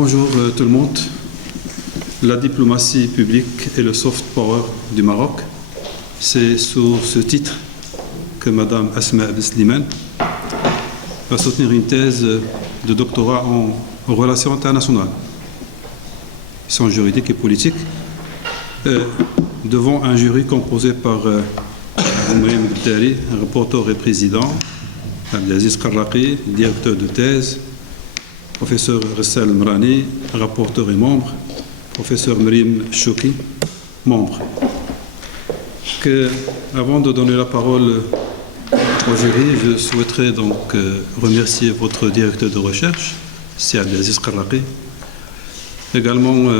Bonjour tout le monde. La diplomatie publique et le soft power du Maroc, c'est sous ce titre que Madame Asma Slimane va soutenir une thèse de doctorat en relations internationales, sciences juridiques et politiques, devant un jury composé par Mouhem Btari, rapporteur et président, Abdelaziz Karraqi, directeur de thèse, professeur Ressal Mrani, rapporteur et membre, professeur Mriem Chouki, membre. Avant de donner la parole au jury, je souhaiterais donc remercier votre directeur de recherche, c'est Abdelaziz Karraqi, également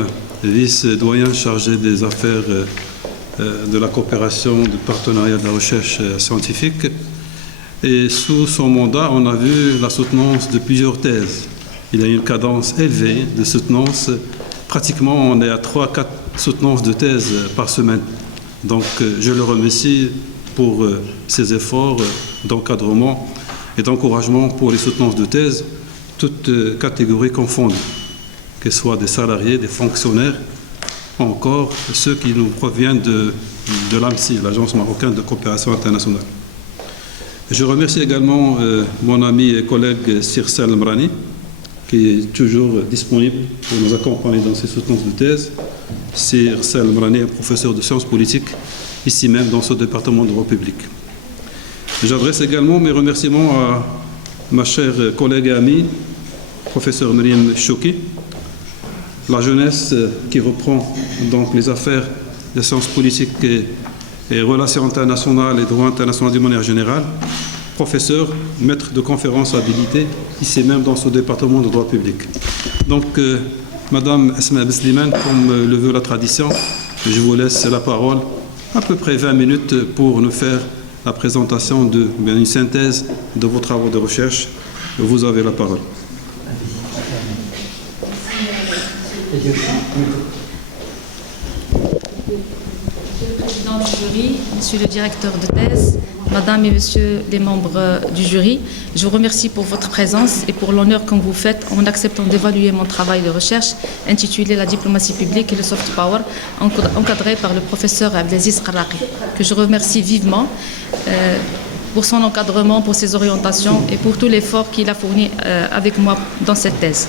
vice-doyen chargé des affaires de la coopération, du partenariat de la recherche scientifique. Et sous son mandat, on a vu la soutenance de plusieurs thèses. Il y a une cadence élevée de soutenance. Pratiquement, on est à 3-4 soutenances de thèses par semaine. Donc, je le remercie pour ses efforts d'encadrement et d'encouragement pour les soutenances de thèses, toutes catégories confondues, que ce soit des salariés, des fonctionnaires, ou encore ceux qui nous proviennent de l'AMSI, l'Agence marocaine de coopération internationale. Je remercie également mon ami et collègue Sirsal Mrani, qui est toujours disponible pour nous accompagner dans ces soutenances de thèse. Sirsal Mrani est professeur de sciences politiques, ici même dans ce département de droit public. J'adresse également mes remerciements à ma chère collègue et amie, professeur Mriem Chouki, la jeunesse qui reprend donc les affaires des sciences politiques et relations internationales et droit international d'une manière générale, professeur, maître de conférences habilité, ici même dans ce département de droit public. Donc, Madame Asma Slimane, comme le veut la tradition, je vous laisse la parole, à peu près 20 minutes pour nous faire la présentation une synthèse de vos travaux de recherche. Vous avez la parole. Président du jury, Monsieur le directeur de thèse, Madame et Monsieur les membres du jury, je vous remercie pour votre présence et pour l'honneur que vous faites en acceptant d'évaluer mon travail de recherche intitulé La diplomatie publique et le soft power, encadré par le professeur Abdelaziz Karraqi, que je remercie vivement pour son encadrement, pour ses orientations et pour tout l'effort qu'il a fourni avec moi dans cette thèse.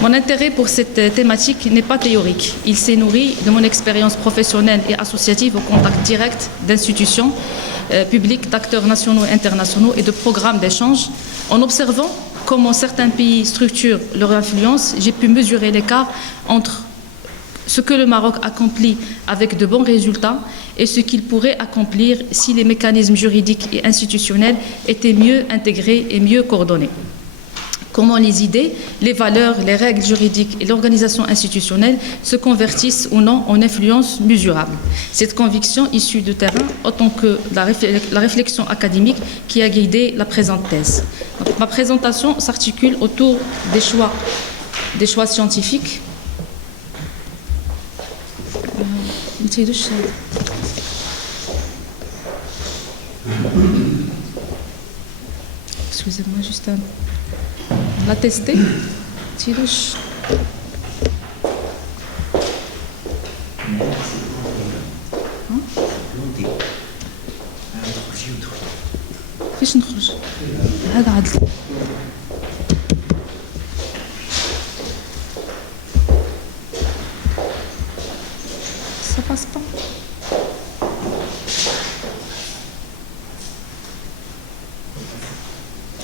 Mon intérêt pour cette thématique n'est pas théorique. Il s'est nourri de mon expérience professionnelle et associative au contact direct d'institutions publiques, d'acteurs nationaux et internationaux et de programmes d'échange. En observant comment certains pays structurent leur influence, j'ai pu mesurer l'écart entre ce que le Maroc accomplit avec de bons résultats et ce qu'il pourrait accomplir si les mécanismes juridiques et institutionnels étaient mieux intégrés et mieux coordonnés. Comment les idées, les valeurs, les règles juridiques et l'organisation institutionnelle se convertissent ou non en influence mesurable. Cette conviction issue du terrain autant que la réflexion académique qui a guidé la présente thèse. Donc, ma présentation s'articule autour des choix scientifiques. Excusez-moi, juste un... On l'a testé. Tirouche. فيش نخرج هذا عدل ça passe pas.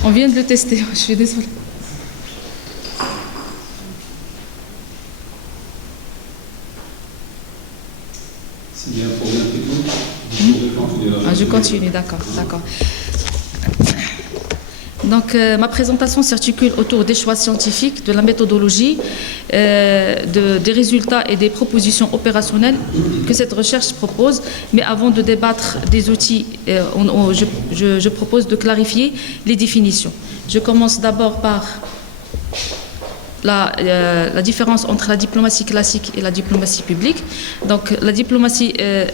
On vient de le tester, je suis désolée. Je continue, d'accord. Donc, ma présentation s'articule autour des choix scientifiques, de la méthodologie, des résultats et des propositions opérationnelles que cette recherche propose. Mais avant de débattre des outils, je propose de clarifier les définitions. Je commence d'abord par la différence entre la diplomatie classique et la diplomatie publique. Donc la diplomatie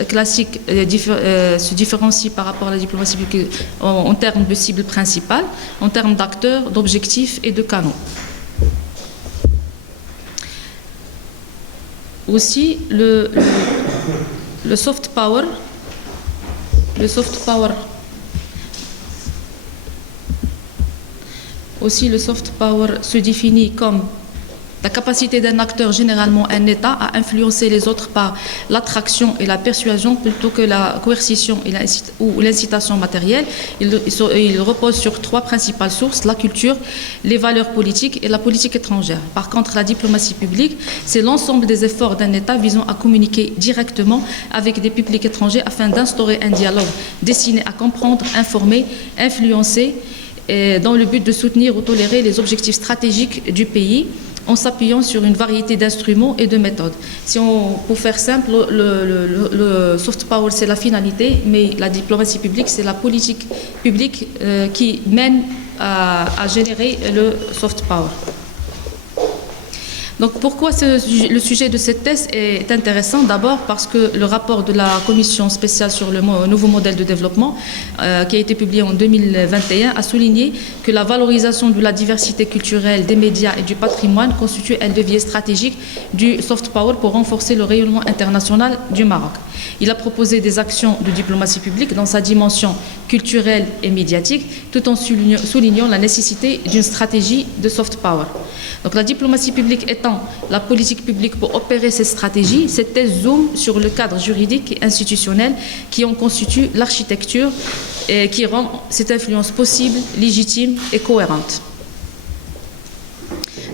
classique se différencie par rapport à la diplomatie publique en termes de cible principale, en termes d'acteurs, d'objectifs et de canaux. aussi le soft power. Aussi, le soft power se définit comme la capacité d'un acteur, généralement un État, à influencer les autres par l'attraction et la persuasion plutôt que la coercition ou l'incitation matérielle. Il repose sur 3 principales sources: la culture, les valeurs politiques et la politique étrangère. Par contre, la diplomatie publique, c'est l'ensemble des efforts d'un État visant à communiquer directement avec des publics étrangers afin d'instaurer un dialogue destiné à comprendre, informer, influencer, dans le but de soutenir ou tolérer les objectifs stratégiques du pays, en s'appuyant sur une variété d'instruments et de méthodes. Pour faire simple, le soft power, c'est la finalité, mais la diplomatie publique, c'est la politique publique qui mène à générer le soft power. Donc pourquoi le sujet de cette thèse est intéressant? D'abord parce que le rapport de la Commission spéciale sur le nouveau modèle de développement, qui a été publié en 2021, a souligné que la valorisation de la diversité culturelle, des médias et du patrimoine constitue un levier stratégique du soft power pour renforcer le rayonnement international du Maroc. Il a proposé des actions de diplomatie publique dans sa dimension culturelle et médiatique, tout en soulignant la nécessité d'une stratégie de soft power. Donc la diplomatie publique étant la politique publique pour opérer cette stratégie, cette thèse zoome sur le cadre juridique et institutionnel qui en constitue l'architecture et qui rend cette influence possible, légitime et cohérente.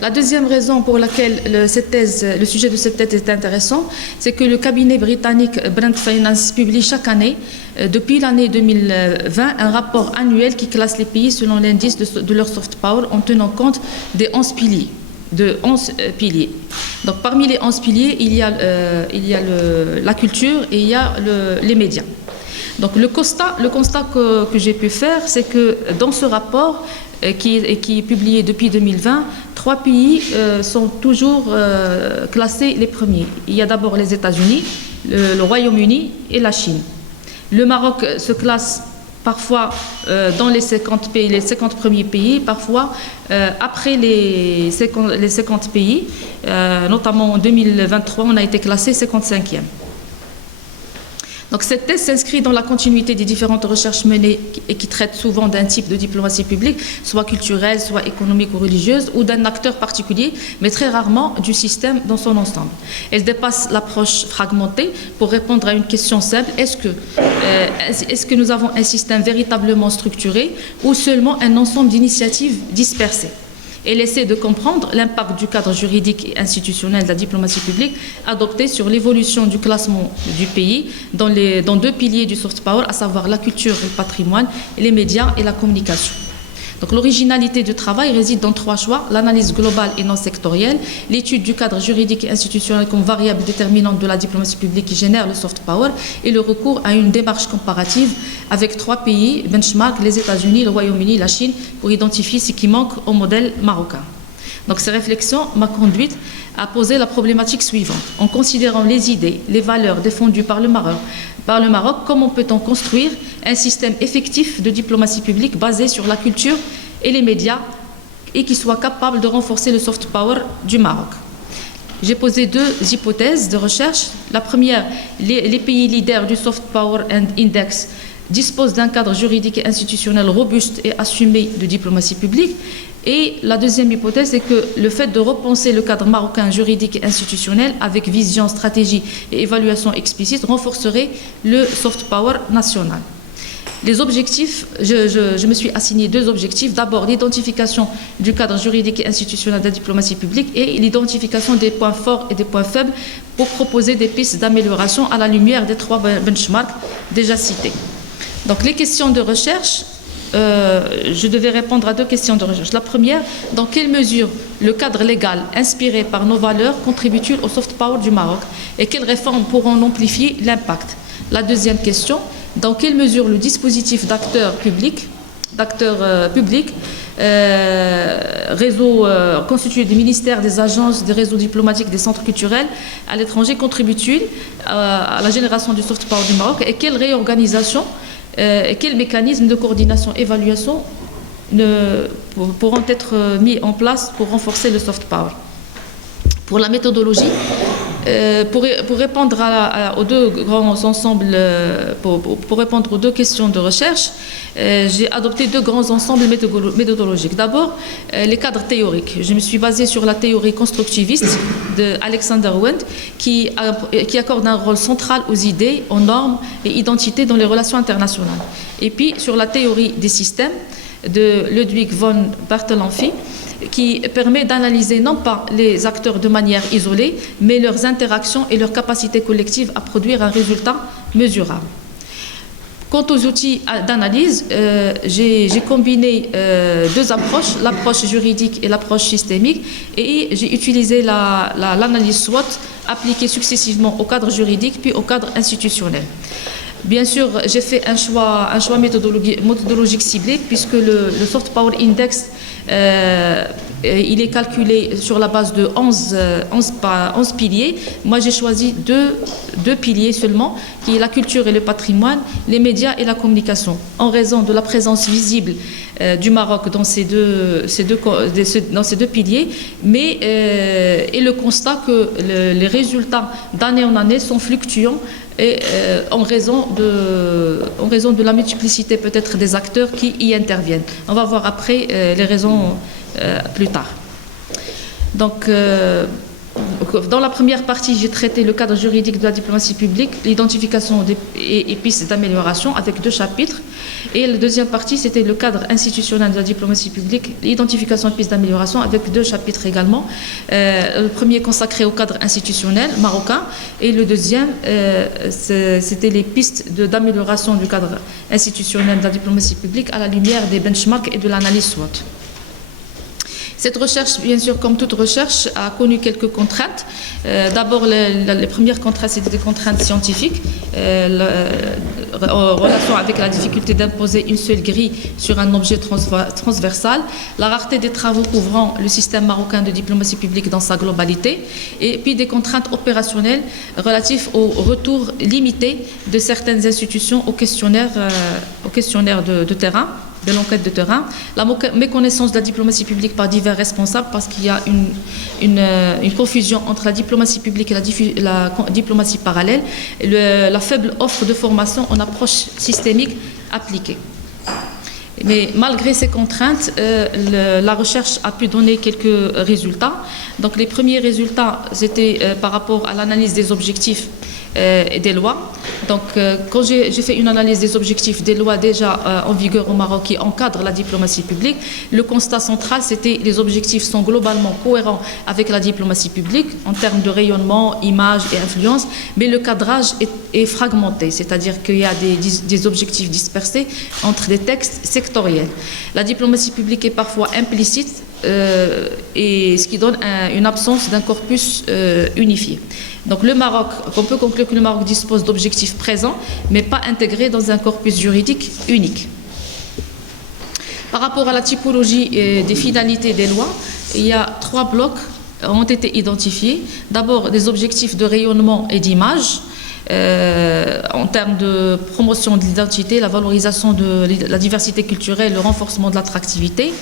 La deuxième raison pour laquelle le sujet de cette thèse est intéressant, c'est que le cabinet britannique Brand Finance publie chaque année, depuis l'année 2020, un rapport annuel qui classe les pays selon l'indice de leur soft power en tenant compte des 11 piliers. Donc parmi les 11 piliers, il y a la culture et il y a les médias. Donc le constat que j'ai pu faire, c'est que dans ce rapport, qui est publié depuis 2020, 3 pays sont toujours classés les premiers. Il y a d'abord les États-Unis, le Royaume-Uni et la Chine. Le Maroc se classe parfois dans les 50 premiers pays, parfois après les 50 pays. Notamment en 2023, on a été classé 55e. Donc cette thèse s'inscrit dans la continuité des différentes recherches menées et qui traitent souvent d'un type de diplomatie publique, soit culturelle, soit économique ou religieuse, ou d'un acteur particulier, mais très rarement du système dans son ensemble. Elle dépasse l'approche fragmentée pour répondre à une question simple: est-ce que nous avons un système véritablement structuré ou seulement un ensemble d'initiatives dispersées? Elle essaie de comprendre l'impact du cadre juridique et institutionnel de la diplomatie publique adopté sur l'évolution du classement du pays dans 2 piliers du soft power, à savoir la culture et le patrimoine, et les médias et la communication. Donc l'originalité du travail réside dans 3 choix: l'analyse globale et non sectorielle, l'étude du cadre juridique et institutionnel comme variable déterminante de la diplomatie publique qui génère le soft power, et le recours à une démarche comparative avec 3 pays benchmark, les États-Unis, le Royaume-Uni, la Chine, pour identifier ce qui manque au modèle marocain. Donc ces réflexions m'ont conduite à poser la problématique suivante. En considérant les idées, les valeurs défendues par le Maroc, comment peut-on construire un système effectif de diplomatie publique basé sur la culture et les médias et qui soit capable de renforcer le soft power du Maroc? J'ai posé 2 hypothèses de recherche. La première, les pays leaders du Soft Power Index disposent d'un cadre juridique et institutionnel robuste et assumé de diplomatie publique. Et la deuxième hypothèse, c'est que le fait de repenser le cadre marocain juridique et institutionnel avec vision, stratégie et évaluation explicite renforcerait le soft power national. Les objectifs, je me suis assigné 2 objectifs. D'abord, l'identification du cadre juridique et institutionnel de la diplomatie publique et l'identification des points forts et des points faibles pour proposer des pistes d'amélioration à la lumière des 3 benchmarks déjà cités. Donc les questions de recherche, je devais répondre à 2 questions de recherche. La première, dans quelle mesure le cadre légal inspiré par nos valeurs contribue-t-il au soft power du Maroc et quelles réformes pourront amplifier l'impact? La deuxième question, dans quelle mesure le dispositif d'acteurs publics, réseaux constitués des ministères, des agences, des réseaux diplomatiques, des centres culturels à l'étranger contribue-t-il à la génération du soft power du Maroc et quelle réorganisation et quels mécanismes de coordination et évaluation pourront être mis en place pour renforcer le soft power? Pour la méthodologie, Pour répondre aux deux grands ensembles, pour répondre aux deux questions de recherche, j'ai adopté deux grands ensembles méthodologiques. D'abord, les cadres théoriques. Je me suis basée sur la théorie constructiviste d'Alexander Wendt, qui accorde un rôle central aux idées, aux normes et identités dans les relations internationales. Et puis sur la théorie des systèmes de Ludwig von Bartholomé, qui permet d'analyser non pas les acteurs de manière isolée, mais leurs interactions et leur capacité collective à produire un résultat mesurable. Quant aux outils d'analyse, j'ai combiné deux approches, l'approche juridique et l'approche systémique, et j'ai utilisé l'analyse SWOT appliquée successivement au cadre juridique puis au cadre institutionnel. Bien sûr, j'ai fait un choix méthodologique ciblé, puisque le Soft Power Index, il est calculé sur la base de 11 piliers. Moi, j'ai choisi deux piliers seulement, qui est la culture et le patrimoine, les médias et la communication, en raison de la présence visible du Maroc dans ces deux piliers, et le constat que les résultats d'année en année sont fluctuants, et en raison de la multiplicité peut-être des acteurs qui y interviennent. On va voir après les raisons plus tard. Donc, dans la première partie, j'ai traité le cadre juridique de la diplomatie publique, l'identification et pistes d'amélioration avec 2 chapitres. Et la deuxième partie, c'était le cadre institutionnel de la diplomatie publique, l'identification et pistes d'amélioration avec 2 chapitres également. Le premier consacré au cadre institutionnel marocain et le deuxième, c'était les pistes d'amélioration du cadre institutionnel de la diplomatie publique à la lumière des benchmarks et de l'analyse SWOT. Cette recherche, bien sûr, comme toute recherche, a connu quelques contraintes. D'abord, les premières contraintes, c'était des contraintes scientifiques, en relation avec la difficulté d'imposer une seule grille sur un objet transversal, la rareté des travaux couvrant le système marocain de diplomatie publique dans sa globalité, et puis des contraintes opérationnelles relatives au retour limité de certaines institutions au questionnaire de terrain, de l'enquête de terrain, la méconnaissance de la diplomatie publique par divers responsables, parce qu'il y a une confusion entre la diplomatie publique et la diplomatie parallèle, et la faible offre de formation en approche systémique appliquée. Mais malgré ces contraintes, la recherche a pu donner quelques résultats. Donc les premiers résultats, c'était par rapport à l'analyse des objectifs et des lois. Donc, quand j'ai fait une analyse des objectifs des lois déjà en vigueur au Maroc qui encadrent la diplomatie publique, le constat central, c'était que les objectifs sont globalement cohérents avec la diplomatie publique en termes de rayonnement, image et influence, mais le cadrage est fragmenté, c'est-à-dire qu'il y a des objectifs dispersés entre des textes sectoriels. La diplomatie publique est parfois implicite, et ce qui donne une absence d'un corpus unifié. Donc le Maroc, on peut conclure que le Maroc dispose d'objectifs présents, mais pas intégrés dans un corpus juridique unique. Par rapport à la typologie des finalités des lois, il y a 3 blocs ont été identifiés. D'abord, des objectifs de rayonnement et d'image, en termes de promotion de l'identité, la valorisation de la diversité culturelle, le renforcement de l'attractivité.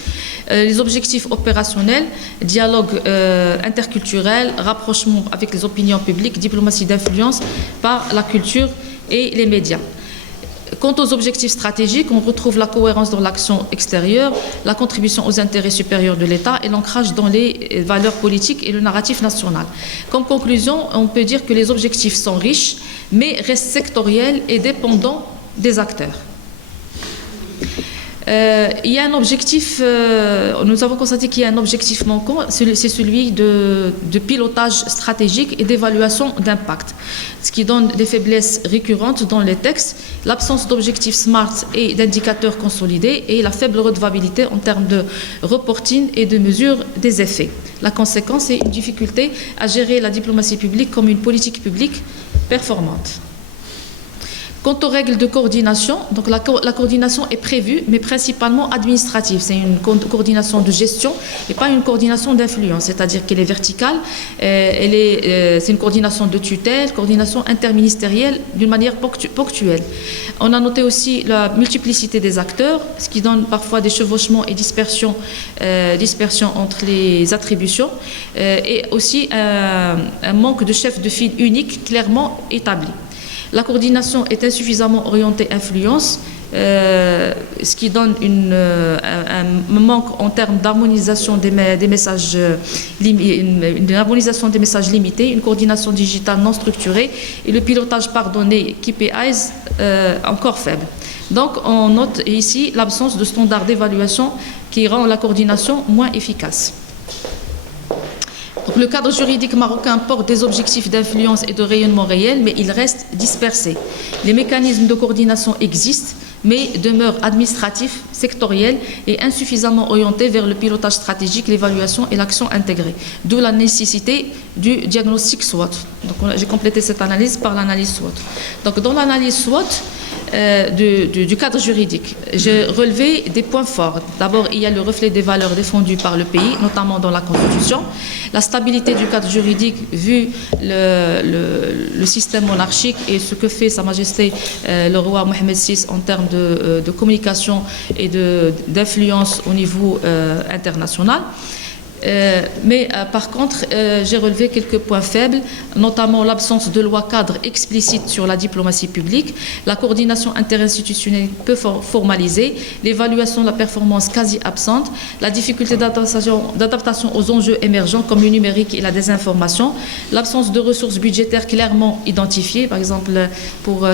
Les objectifs opérationnels, dialogue interculturel, rapprochement avec les opinions publiques, diplomatie d'influence par la culture et les médias. Quant aux objectifs stratégiques, on retrouve la cohérence dans l'action extérieure, la contribution aux intérêts supérieurs de l'État et l'ancrage dans les valeurs politiques et le narratif national. Comme conclusion, on peut dire que les objectifs sont riches, mais restent sectoriels et dépendants des acteurs. Il y a un objectif, nous avons constaté qu'il y a un objectif manquant, c'est celui de pilotage stratégique et d'évaluation d'impact, ce qui donne des faiblesses récurrentes dans les textes, l'absence d'objectifs SMART et d'indicateurs consolidés et la faible redevabilité en termes de reporting et de mesure des effets. La conséquence est une difficulté à gérer la diplomatie publique comme une politique publique performante. Quant aux règles de coordination, donc la coordination est prévue, mais principalement administrative. C'est une coordination de gestion et pas une coordination d'influence, c'est-à-dire qu'elle est verticale, c'est une coordination de tutelle, coordination interministérielle d'une manière ponctuelle. On a noté aussi la multiplicité des acteurs, ce qui donne parfois des chevauchements et dispersions entre les attributions, et aussi un manque de chef de file unique clairement établi. La coordination est insuffisamment orientée influence, ce qui donne un manque en termes d'harmonisation des messages, une harmonisation des messages limitée, une coordination digitale non structurée et le pilotage par données KPIs encore faible. Donc on note ici l'absence de standards d'évaluation qui rend la coordination moins efficace. Donc, le cadre juridique marocain porte des objectifs d'influence et de rayonnement réel, mais il reste dispersé. Les mécanismes de coordination existent, mais demeurent administratifs, sectoriels et insuffisamment orientés vers le pilotage stratégique, l'évaluation et l'action intégrée. D'où la nécessité du diagnostic SWOT. Donc, j'ai complété cette analyse par l'analyse SWOT. Donc, dans l'analyse SWOT, du cadre juridique. J'ai relevé des points forts. D'abord, il y a le reflet des valeurs défendues par le pays, notamment dans la Constitution, la stabilité du cadre juridique vu le système monarchique et ce que fait Sa Majesté le roi Mohamed VI en termes de communication et d'influence au niveau international. Mais par contre, j'ai relevé quelques points faibles, notamment l'absence de loi cadre explicite sur la diplomatie publique, la coordination interinstitutionnelle peu formalisée, l'évaluation de la performance quasi absente, la difficulté d'adaptation aux enjeux émergents comme le numérique et la désinformation, l'absence de ressources budgétaires clairement identifiées. Par exemple,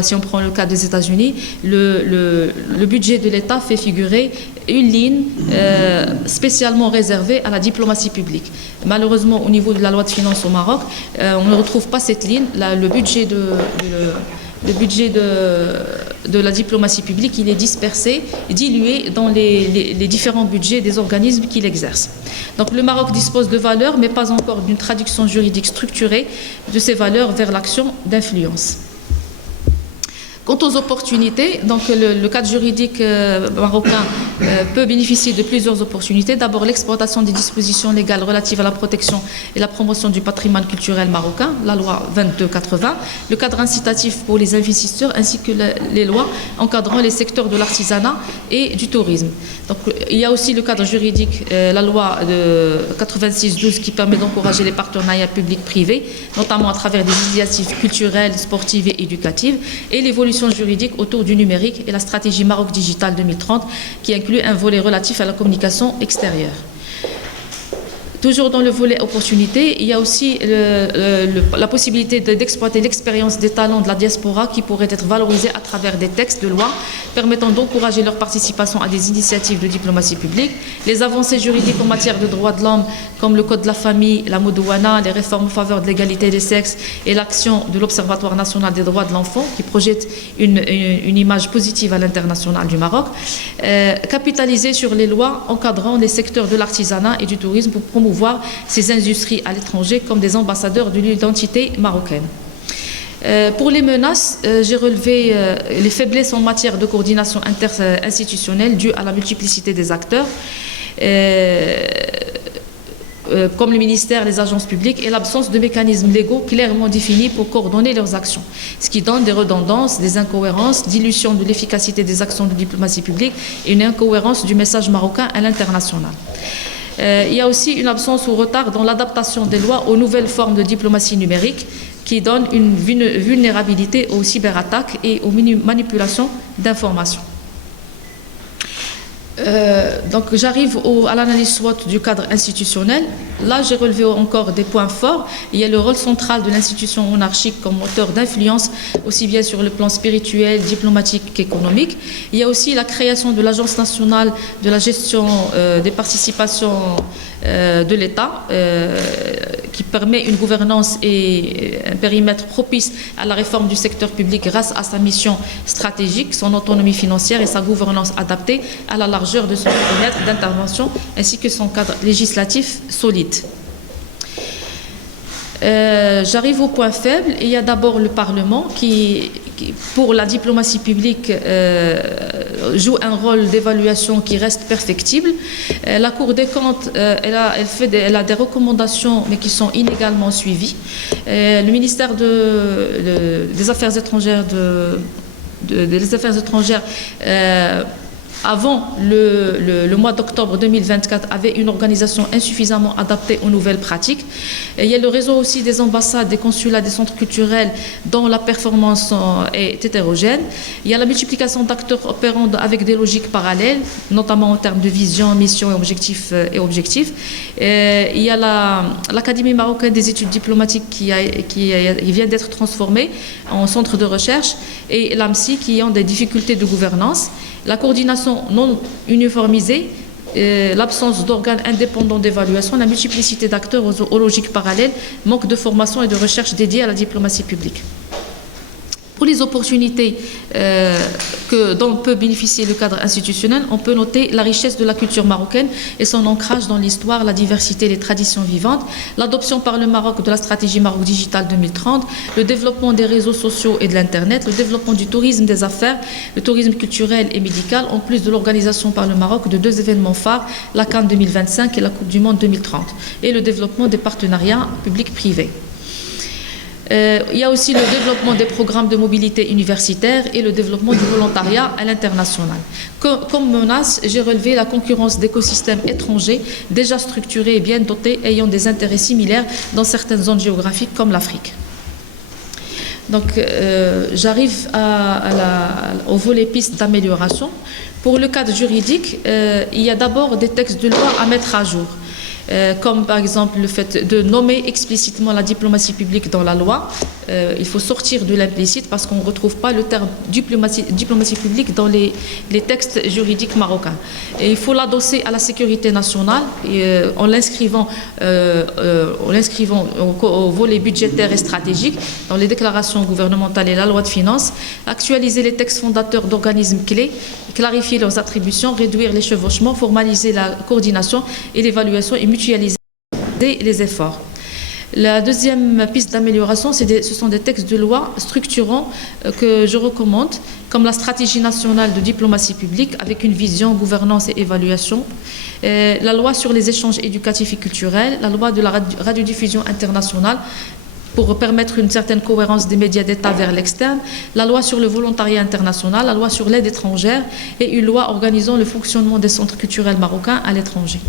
si on prend le cas des États-Unis, le budget de l'État fait figurer une ligne spécialement réservée à la diplomatie publique. Malheureusement, au niveau de la loi de finances au Maroc, on ne retrouve pas cette ligne. Le budget de la diplomatie publique, il est dispersé, dilué dans les différents budgets des organismes qu'il exerce. Donc le Maroc dispose de valeurs, mais pas encore d'une traduction juridique structurée de ces valeurs vers l'action d'influence. Quant aux opportunités, donc le cadre juridique marocain peut bénéficier de plusieurs opportunités. D'abord, l'exploitation des dispositions légales relatives à la protection et la promotion du patrimoine culturel marocain, la loi 2280, le cadre incitatif pour les investisseurs ainsi que les lois encadrant les secteurs de l'artisanat et du tourisme. Donc, il y a aussi le cadre juridique, la loi de 86-12 qui permet d'encourager les partenariats publics-privés, notamment à travers des initiatives culturelles, sportives et éducatives, et l'évolution juridique autour du numérique et la stratégie Maroc Digital 2030 qui inclut un volet relatif à la communication extérieure. Toujours dans le volet opportunité, il y a aussi la possibilité d'exploiter l'expérience des talents de la diaspora qui pourraient être valorisés à travers des textes de loi permettant d'encourager leur participation à des initiatives de diplomatie publique, les avancées juridiques en matière de droits de l'homme comme le code de la famille, la Modouana, les réformes en faveur de l'égalité des sexes et l'action de l'Observatoire national des droits de l'enfant qui projette une image positive à l'international du Maroc, capitaliser sur les lois encadrant les secteurs de l'artisanat et du tourisme pour promouvoir ces industries à l'étranger comme des ambassadeurs de l'identité marocaine. Pour les menaces, j'ai relevé les faiblesses en matière de coordination interinstitutionnelle dues à la multiplicité des acteurs, comme le ministère, les agences publiques, et l'absence de mécanismes légaux clairement définis pour coordonner leurs actions, ce qui donne des redondances, des incohérences, dilution de l'efficacité des actions de diplomatie publique et une incohérence du message marocain à l'international. Il y a aussi une absence ou retard dans l'adaptation des lois aux nouvelles formes de diplomatie numérique qui donnent une vulnérabilité aux cyberattaques et aux manipulations d'informations. Donc j'arrive à l'analyse SWOT du cadre institutionnel. Là, j'ai relevé encore des points forts. Il y a le rôle central de l'institution monarchique comme moteur d'influence, aussi bien sur le plan spirituel, diplomatique qu'économique. Il y a aussi la création de l'Agence nationale de la gestion des participations de l'État, qui permet une gouvernance et un périmètre propice à la réforme du secteur public grâce à sa mission stratégique, son autonomie financière et sa gouvernance adaptée à la largeur de son périmètre d'intervention ainsi que son cadre législatif solide. J'arrive au point faible. Il y a d'abord le Parlement qui pour la diplomatie publique joue un rôle d'évaluation qui reste perfectible. La Cour des comptes, elle a des recommandations, mais qui sont inégalement suivies. Le ministère des Affaires étrangères avant le mois d'octobre 2024, avait une organisation insuffisamment adaptée aux nouvelles pratiques. Et il y a le réseau aussi des ambassades, des consulats, des centres culturels dont la performance est hétérogène. Il y a la multiplication d'acteurs opérant avec des logiques parallèles, notamment en termes de vision, mission et objectifs. Il y a l'Académie marocaine des études diplomatiques qui vient d'être transformée en centre de recherche, et l'AMSI qui ont des difficultés de gouvernance. La coordination non uniformisée, l'absence d'organes indépendants d'évaluation, la multiplicité d'acteurs aux logiques parallèles, manque de formation et de recherche dédiée à la diplomatie publique. Pour les opportunités dont peut bénéficier le cadre institutionnel, on peut noter la richesse de la culture marocaine et son ancrage dans l'histoire, la diversité et les traditions vivantes, l'adoption par le Maroc de la stratégie Maroc Digital 2030, le développement des réseaux sociaux et de l'Internet, le développement du tourisme des affaires, le tourisme culturel et médical, en plus de l'organisation par le Maroc de 2 événements phares, la Cannes 2025 et la Coupe du Monde 2030, et le développement des partenariats publics-privés. Il y a aussi le développement des programmes de mobilité universitaire et le développement du volontariat à l'international. Comme menace, j'ai relevé la concurrence d'écosystèmes étrangers déjà structurés et bien dotés, ayant des intérêts similaires dans certaines zones géographiques comme l'Afrique. Donc, j'arrive au volet pistes d'amélioration. Pour le cadre juridique, il y a d'abord des textes de loi à mettre à jour. Comme par exemple le fait de nommer explicitement la diplomatie publique dans la loi. Il faut sortir de l'implicite parce qu'on ne retrouve pas le terme diplomatie publique dans les textes juridiques marocains. Et il faut l'adosser à la sécurité nationale en l'inscrivant au volet budgétaire et stratégique dans les déclarations gouvernementales et la loi de finances, actualiser les textes fondateurs d'organismes clés, clarifier leurs attributions, réduire les chevauchements, formaliser la coordination et l'évaluation et mutualiser les efforts. La deuxième piste d'amélioration, ce sont des textes de loi structurants que je recommande, comme la stratégie nationale de diplomatie publique avec une vision, gouvernance et évaluation, la loi sur les échanges éducatifs et culturels, la loi de la radiodiffusion internationale pour permettre une certaine cohérence des médias d'État vers l'externe, la loi sur le volontariat international, la loi sur l'aide étrangère et une loi organisant le fonctionnement des centres culturels marocains à l'étranger.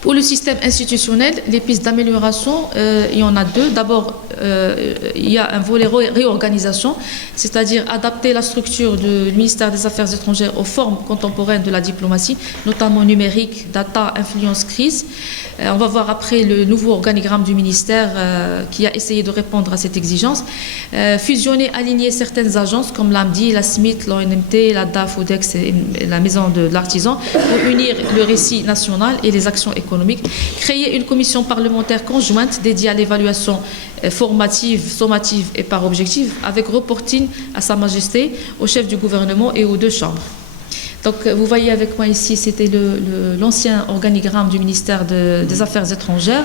Pour le système institutionnel, les pistes d'amélioration, il y en a deux. D'abord, il y a un volet réorganisation, c'est-à-dire adapter la structure du ministère des Affaires étrangères aux formes contemporaines de la diplomatie, notamment numérique, data, influence, crise. On va voir après le nouveau organigramme du ministère qui a essayé de répondre à cette exigence. Fusionner, aligner certaines agences comme l'AMDI, la SMIT, l'ONMT, la DAF, ODEX et la Maison de l'artisan pour unir le récit national et les actions économiques. Créer une commission parlementaire conjointe dédiée à l'évaluation formative, sommative et par objectif avec reporting à Sa Majesté, au chef du gouvernement et aux deux chambres. Donc, vous voyez avec moi ici, c'était l'ancien organigramme du ministère des Affaires étrangères.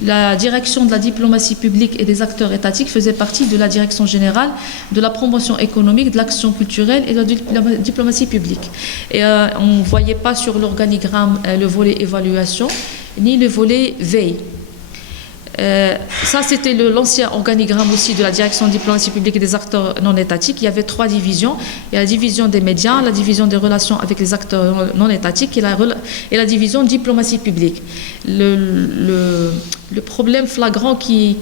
La direction de la diplomatie publique et des acteurs étatiques faisait partie de la direction générale de la promotion économique, de l'action culturelle et de la diplomatie publique. Et on ne voyait pas sur l'organigramme le volet évaluation, ni le volet veille. Ça, c'était l'ancien organigramme aussi de la direction de diplomatie publique et des acteurs non étatiques. Il y avait 3 divisions. Il y a la division des médias, la division des relations avec les acteurs non étatiques et la division diplomatie publique. Le problème flagrant qui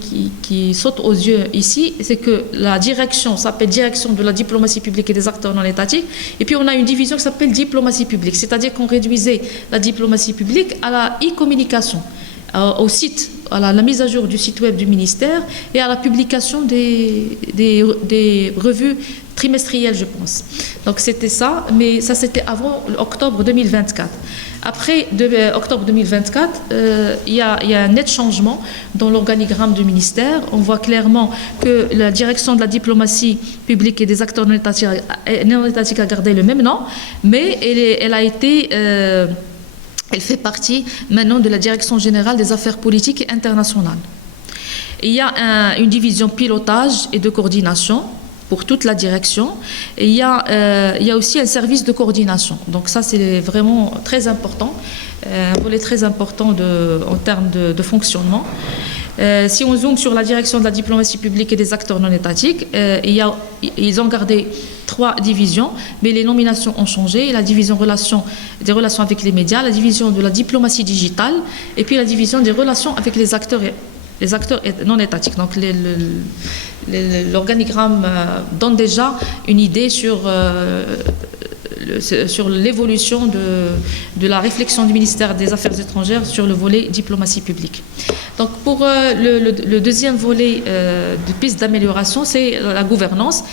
saute aux yeux ici, c'est que la direction s'appelle direction de la diplomatie publique et des acteurs non étatiques. Et puis on a une division qui s'appelle diplomatie publique. C'est-à-dire qu'on réduisait la diplomatie publique à la e-communication, au site, à la mise à jour du site web du ministère et à la publication des revues trimestrielles, je pense. Donc c'était ça, mais ça c'était avant octobre 2024. Après octobre 2024, il y a un net changement dans l'organigramme du ministère. On voit clairement que la direction de la diplomatie publique et des acteurs non étatiques a gardé le même nom, mais elle a été... Elle fait partie maintenant de la Direction générale des affaires politiques et internationales. Il y a une division pilotage et de coordination pour toute la direction. Et il y a aussi un service de coordination. Donc ça, c'est vraiment très important, un volet très important en termes de fonctionnement. Si on zoome sur la direction de la diplomatie publique et des acteurs non étatiques, ils ont gardé 3 divisions, mais les nominations ont changé. La division des relations avec les médias, la division de la diplomatie digitale, et puis la division des relations avec les acteurs non étatiques. Donc l'organigramme donne déjà une idée sur l'évolution de la réflexion du ministère des Affaires étrangères sur le volet diplomatie publique. Donc pour le deuxième volet de piste d'amélioration, c'est la gouvernance.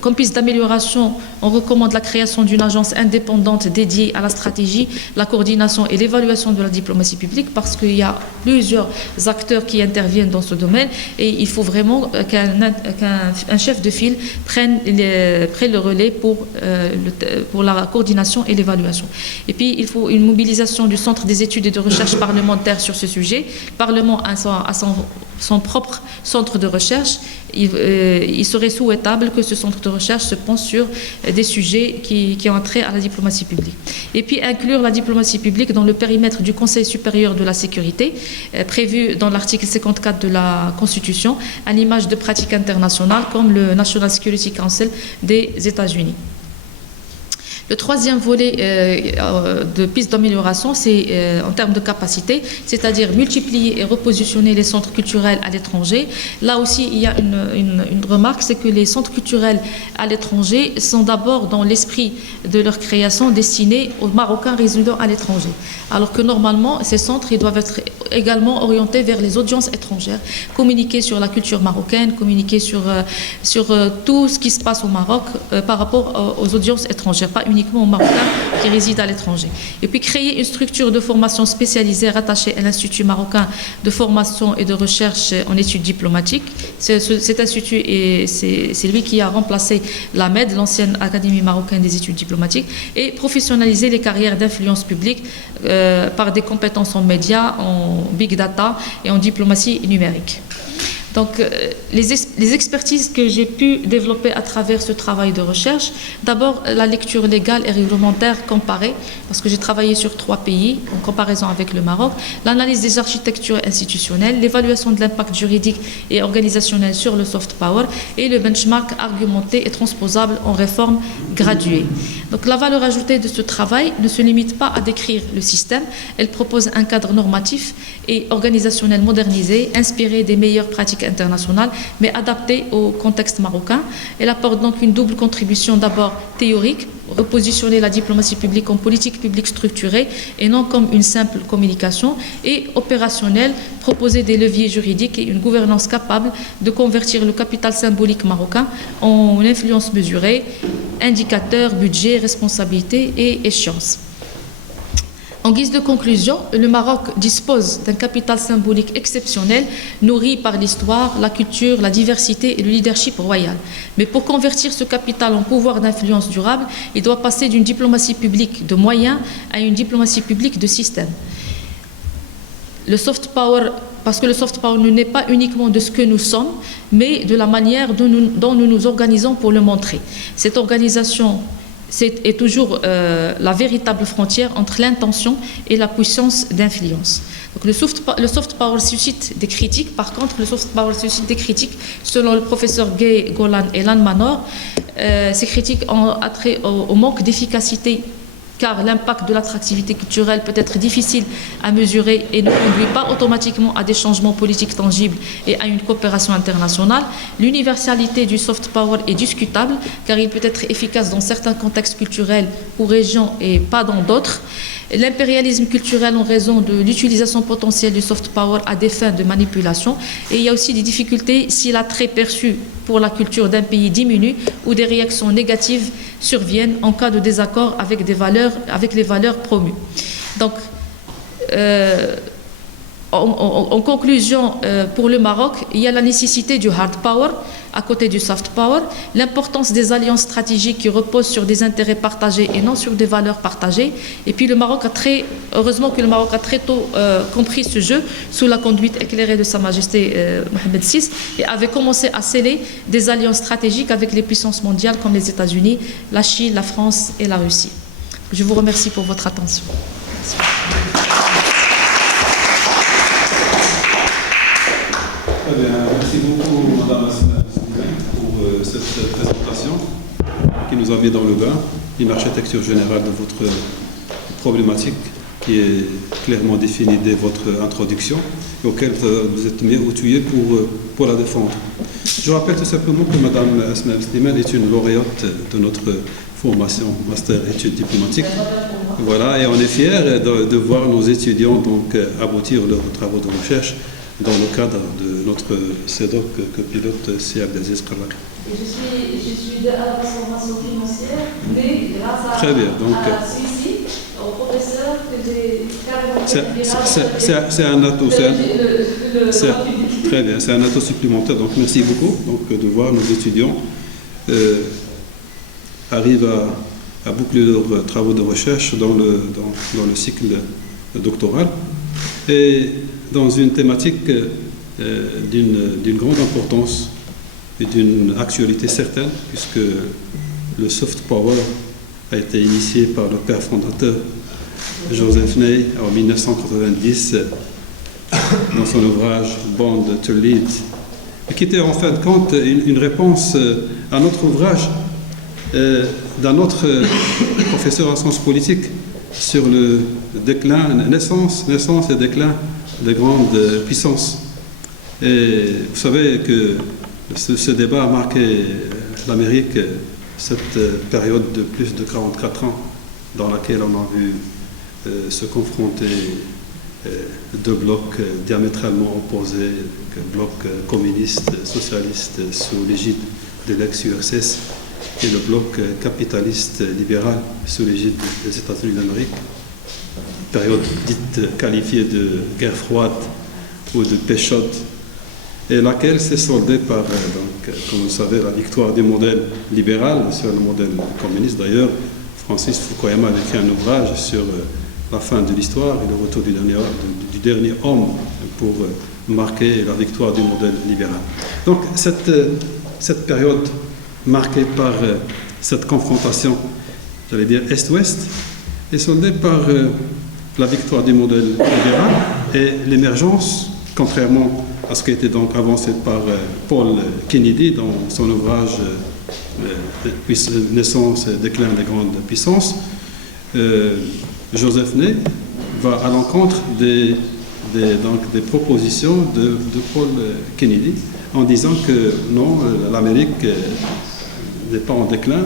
Comme piste d'amélioration, on recommande la création d'une agence indépendante dédiée à la stratégie, la coordination et l'évaluation de la diplomatie publique, parce qu'il y a plusieurs acteurs qui interviennent dans ce domaine et il faut vraiment qu'un chef de file prenne le relais pour la coordination et l'évaluation. Et puis, il faut une mobilisation du Centre des études et de recherche parlementaire sur ce sujet. Le Parlement a son propre centre de recherche. Il serait souhaitable que ce centre de recherche se penche sur des sujets qui ont trait à la diplomatie publique. Et puis, inclure la diplomatie publique dans le périmètre du Conseil supérieur de la sécurité, prévu dans l'article 54 de la Constitution, à l'image de pratiques internationales comme le National Security Council des États-Unis. Le troisième volet de piste d'amélioration, c'est en termes de capacité, c'est-à-dire multiplier et repositionner les centres culturels à l'étranger. Là aussi, il y a une remarque, c'est que les centres culturels à l'étranger sont d'abord dans l'esprit de leur création destinés aux Marocains résidant à l'étranger. Alors que normalement, ces centres ils doivent être également orientés vers les audiences étrangères, communiquer sur la culture marocaine, communiquer sur tout ce qui se passe au Maroc par rapport aux audiences étrangères, pas uniquement aux Marocains qui résident à l'étranger. Et puis créer une structure de formation spécialisée rattachée à l'Institut marocain de formation et de recherche en études diplomatiques. Cet institut, c'est lui qui a remplacé l'AMED, l'ancienne Académie marocaine des études diplomatiques, et professionnaliser les carrières d'influence publique par des compétences en médias, en big data et en diplomatie numérique. Donc, les expertises que j'ai pu développer à travers ce travail de recherche, d'abord la lecture légale et réglementaire comparée, parce que j'ai travaillé sur 3 pays en comparaison avec le Maroc, l'analyse des architectures institutionnelles, l'évaluation de l'impact juridique et organisationnel sur le soft power et le benchmark argumenté et transposable en réforme graduée. Donc, la valeur ajoutée de ce travail ne se limite pas à décrire le système, elle propose un cadre normatif et organisationnel modernisé, inspiré des meilleures pratiques internationales, mais adaptée au contexte marocain. Elle apporte donc une double contribution, d'abord théorique, repositionner la diplomatie publique en politique publique structurée et non comme une simple communication, et opérationnelle, proposer des leviers juridiques et une gouvernance capable de convertir le capital symbolique marocain en influence mesurée, indicateurs, budget, responsabilité et échéance. En guise de conclusion, le Maroc dispose d'un capital symbolique exceptionnel, nourri par l'histoire, la culture, la diversité et le leadership royal. Mais pour convertir ce capital en pouvoir d'influence durable, il doit passer d'une diplomatie publique de moyens à une diplomatie publique de système. Le soft power, parce que le soft power ne naît pas uniquement de ce que nous sommes, mais de la manière dont nous nous organisons pour le montrer. Cette organisation est toujours la véritable frontière entre l'intention et la puissance d'influence. Donc le soft power suscite des critiques. Par contre, le soft power suscite des critiques selon le professeur Gay, Golan et Lan Manor. Ces critiques ont attrait au manque d'efficacité, car l'impact de l'attractivité culturelle peut être difficile à mesurer et ne conduit pas automatiquement à des changements politiques tangibles et à une coopération internationale. L'universalité du soft power est discutable, car il peut être efficace dans certains contextes culturels ou régions et pas dans d'autres. L'impérialisme culturel en raison de l'utilisation potentielle du soft power à des fins de manipulation. Et il y a aussi des difficultés si l'attrait perçu pour la culture d'un pays diminue ou des réactions négatives surviennent en cas de désaccord avec les valeurs promues. Donc, en conclusion, pour le Maroc, il y a la nécessité du hard power à côté du soft power, l'importance des alliances stratégiques qui reposent sur des intérêts partagés et non sur des valeurs partagées. Et puis heureusement que le Maroc a très tôt compris ce jeu sous la conduite éclairée de Sa Majesté Mohamed VI et avait commencé à sceller des alliances stratégiques avec les puissances mondiales comme les États-Unis, la Chine, la France et la Russie. Je vous remercie pour votre attention. Merci. Très bien, merci beaucoup Madame Asma pour cette présentation qui nous a mis dans le bain une architecture générale de votre problématique qui est clairement définie dès votre introduction et auquel vous êtes mis outillé pour la défendre. Je rappelle tout simplement que Madame Asma Slimane est une lauréate de notre formation Master Études diplomatiques. Voilà, et on est fiers de voir nos étudiants donc aboutir leurs travaux de recherche dans le cadre de notre CEDOC que pilote Si Abdelaziz Qarraqi. Je suis de la transformation financière, mais grâce à, très bien, donc, à celui-ci, au professeur que j'ai carrément c'est un atout. Très bien, c'est un atout supplémentaire, donc merci beaucoup donc, de voir nos étudiants arrivent à boucler leurs travaux de recherche dans le cycle doctoral. Et dans une thématique d'une grande importance et d'une actualité certaine, puisque le soft power a été initié par le père fondateur Joseph Ney en 1990 dans son ouvrage Born to Lead, qui était en fin de compte une réponse à notre ouvrage d'un autre professeur en sciences politiques sur le déclin, naissance et déclin des grandes puissances. Et vous savez que ce débat a marqué l'Amérique, cette période de plus de 44 ans dans laquelle on a vu se confronter deux blocs diamétralement opposés, le bloc communiste, socialiste sous l'égide de l'ex-URSS et le bloc capitaliste libéral sous l'égide des États-Unis d'Amérique. Période dite qualifiée de guerre froide ou de paix chaude, et laquelle s'est soldée par, donc, comme vous savez, la victoire du modèle libéral sur le modèle communiste. D'ailleurs, Francis Fukuyama a écrit un ouvrage sur la fin de l'histoire et le retour du dernier homme pour marquer la victoire du modèle libéral. Donc, cette période marquée par cette confrontation, j'allais dire Est-Ouest, est soldée par la victoire du modèle libéral et l'émergence, contrairement à ce qui a été donc avancé par Paul Kennedy dans son ouvrage Naissance et déclin des grandes puissances, Joseph Ney va à l'encontre des propositions de Paul Kennedy en disant que non, l'Amérique n'est pas en déclin,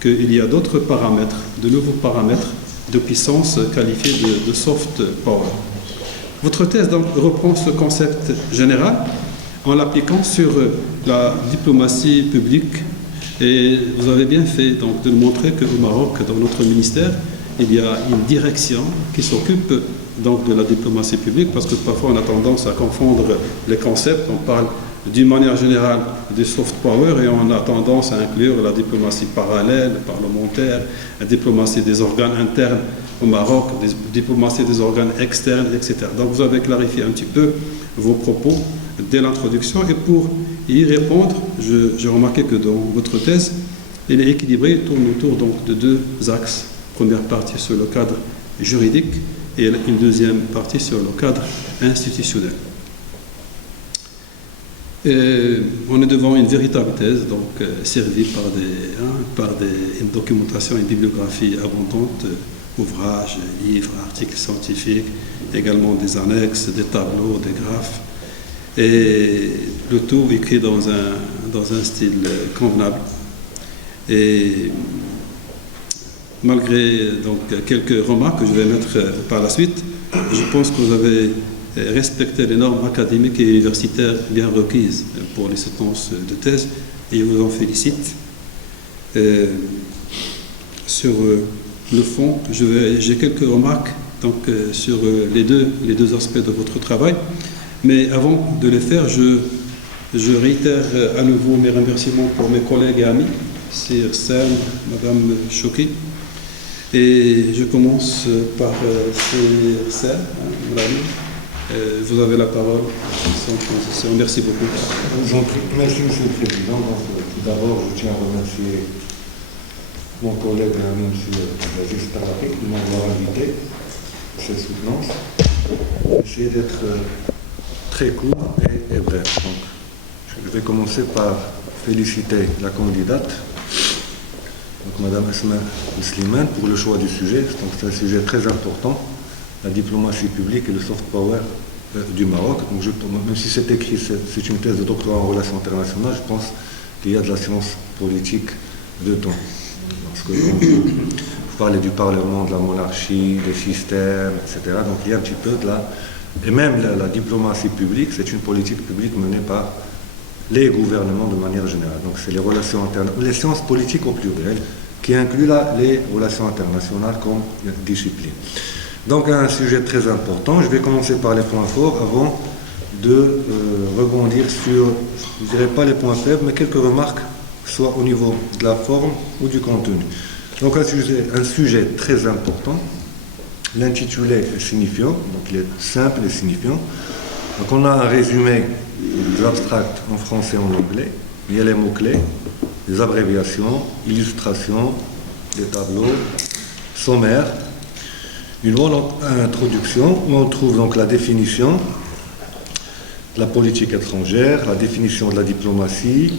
qu'il y a d'autres paramètres, de nouveaux paramètres de puissance qualifiés de soft power. Votre thèse donc reprend ce concept général en l'appliquant sur la diplomatie publique, et vous avez bien fait donc de nous montrer qu'au Maroc, dans notre ministère, il y a une direction qui s'occupe donc de la diplomatie publique, parce que parfois on a tendance à confondre les concepts. On parle d'une manière générale du soft power et on a tendance à inclure la diplomatie parallèle, parlementaire, la diplomatie des organes internes au Maroc, la diplomatie des organes externes, etc. Donc vous avez clarifié un petit peu vos propos dès l'introduction, et pour y répondre, j'ai remarqué que dans votre thèse, elle est équilibrée, tourne autour donc de deux axes. Première partie sur le cadre juridique et une deuxième partie sur le cadre institutionnel. Et on est devant une véritable thèse, donc servie par une documentation, une bibliographie abondante, ouvrages, livres, articles scientifiques, également des annexes, des tableaux, des graphes, et le tout écrit dans un style convenable. Et malgré donc quelques remarques que je vais mettre par la suite, je pense que vous avez respecté les normes académiques et universitaires bien requises pour les soutenances de thèse, et je vous en félicite. Sur le fond, j'ai quelques remarques donc, sur les deux aspects de votre travail, mais avant de les faire, je Je réitère à nouveau mes remerciements pour mes collègues et amis, Sir Sam, Madame Chouki. Et je commence par Sir Sam, vous avez la parole sans transition. Merci beaucoup. Merci, Monsieur le Président. Tout d'abord, je tiens à remercier mon collègue et ami, M. Aziz Taraki, de m'avoir invité à cette soutenance. Essayer d'être très court et bref. Donc, je vais commencer par féliciter la candidate, donc Mme Asma Slimane, pour le choix du sujet. Donc, c'est un sujet très important, la diplomatie publique et le soft power du Maroc. Donc, même si c'est écrit, c'est une thèse de doctorat en relations internationales, je pense qu'il y a de la science politique dedans. Parce que vous parlez du Parlement, de la monarchie, des systèmes, etc. Donc il y a un petit peu de la... Et même la diplomatie publique, c'est une politique publique menée par les gouvernements de manière générale. Donc c'est les relations internationales, les sciences politiques au pluriel, qui incluent là les relations internationales comme discipline. Donc un sujet très important. Je vais commencer par les points forts avant de rebondir sur, je ne dirais pas les points faibles, mais quelques remarques, soit au niveau de la forme ou du contenu. Donc un sujet très important. L'intitulé est signifiant, donc il est simple et signifiant. Donc on a un résumé de l'abstract en français et en anglais. Il y a les mots-clés, les abréviations, illustrations, des tableaux, sommaires, une bonne introduction où on trouve donc la définition de la politique étrangère, la définition de la diplomatie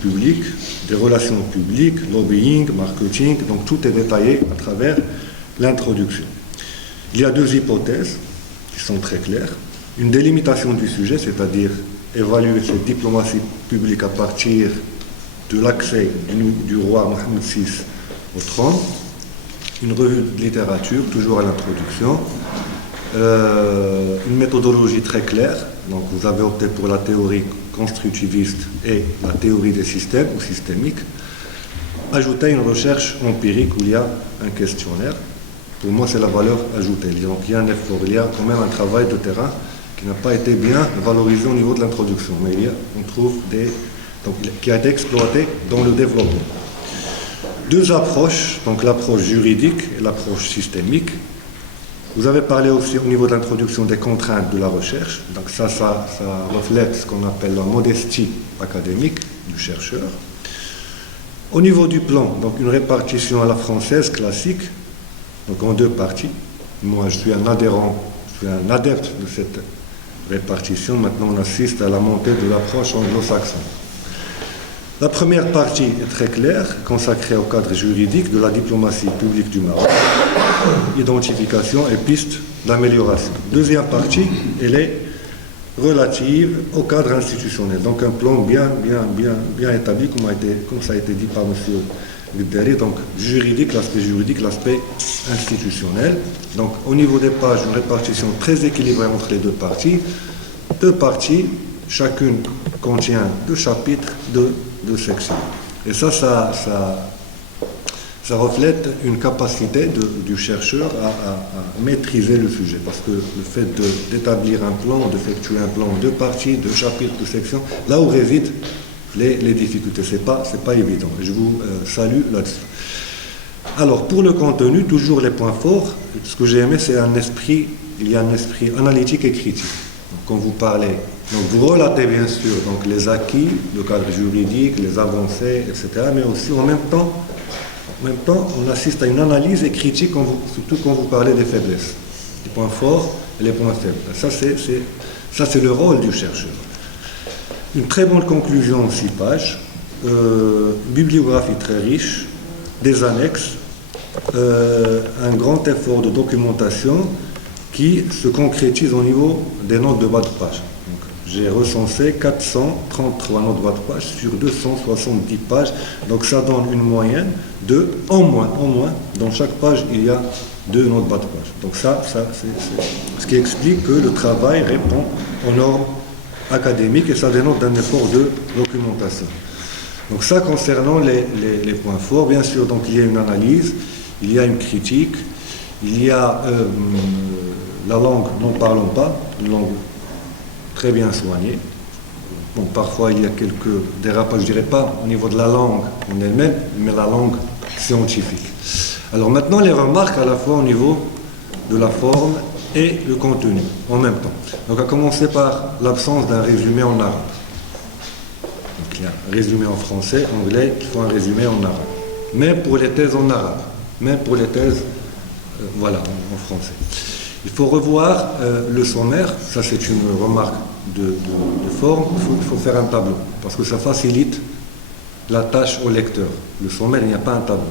publique, des relations publiques, lobbying, marketing, donc tout est détaillé à travers l'introduction. Il y a deux hypothèses qui sont très claires. Une délimitation du sujet, c'est-à-dire évaluer cette diplomatie publique à partir de l'accès du roi Mohamed VI au trône. Une revue de littérature, toujours à l'introduction. Une méthodologie très claire. Donc vous avez opté pour la théorie constructiviste et la théorie des systèmes ou systémique. Ajouter une recherche empirique où il y a un questionnaire. Pour moi, c'est la valeur ajoutée. Donc il y a un effort, il y a quand même un travail de terrain qui n'a pas été bien valorisé au niveau de l'introduction. Mais on trouve qui a été exploité dans le développement. Deux approches, donc l'approche juridique et l'approche systémique. Vous avez parlé aussi au niveau de l'introduction des contraintes de la recherche. Donc ça reflète ce qu'on appelle la modestie académique du chercheur. Au niveau du plan, donc une répartition à la française classique, donc en deux parties. Moi, je suis un adepte de cette répartition. Maintenant, on assiste à la montée de l'approche anglo-saxonne. La première partie est très claire, consacrée au cadre juridique de la diplomatie publique du Maroc, identification et pistes d'amélioration. Deuxième partie, elle est relative au cadre institutionnel. Donc un plan bien établi, comme ça a été dit par M. Gueddari, donc juridique, l'aspect institutionnel. Donc au niveau des pages, une répartition très équilibrée entre les deux parties. Deux parties, chacune contient deux chapitres, deux sections. Et ça reflète une capacité du chercheur à maîtriser le sujet. Parce que le fait d'établir un plan, d'effectuer un plan en deux parties, deux chapitres, deux sections, là où résident les difficultés, c'est pas évident. Et je vous salue là-dessus. Alors, pour le contenu, toujours les points forts. Ce que j'ai aimé, c'est il y a un esprit analytique et critique. Donc, quand vous parlez, donc vous relatez bien sûr donc, les acquis, le cadre juridique, les avancées, etc. Mais aussi en même temps, on assiste à une analyse et critique, surtout quand vous parlez des faiblesses, les points forts et les points faibles. Ça, c'est le rôle du chercheur. Une très bonne conclusion en 6 pages, bibliographie très riche, des annexes, un grand effort de documentation qui se concrétise au niveau des notes de bas de page. Donc, j'ai recensé 433 notes de bas de page sur 270 pages, donc ça donne une moyenne de, en moins, dans chaque page, il y a 2 notes de bas de page. Donc ça c'est ce qui explique que le travail répond aux normes académiques et ça dénote d'un effort de documentation. Donc ça concernant les points forts, bien sûr, donc il y a une analyse, il y a une critique, il y a la langue, n'en parlons pas, une langue très bien soignée, Bon, parfois il y a quelques dérapages, je ne dirais pas au niveau de la langue en elle-même, mais la langue scientifique. Alors maintenant, les remarques à la fois au niveau de la forme et le contenu en même temps. Donc, à commencer par l'absence d'un résumé en arabe. Donc, il y a un résumé en français, anglais, il faut un résumé en arabe. Même pour les thèses en arabe, même pour les thèses, voilà, en français. Il faut revoir le sommaire, ça c'est une remarque de forme, il faut faire un tableau, parce que ça facilite la tâche au lecteur. Le sommaire, il n'y a pas un tableau.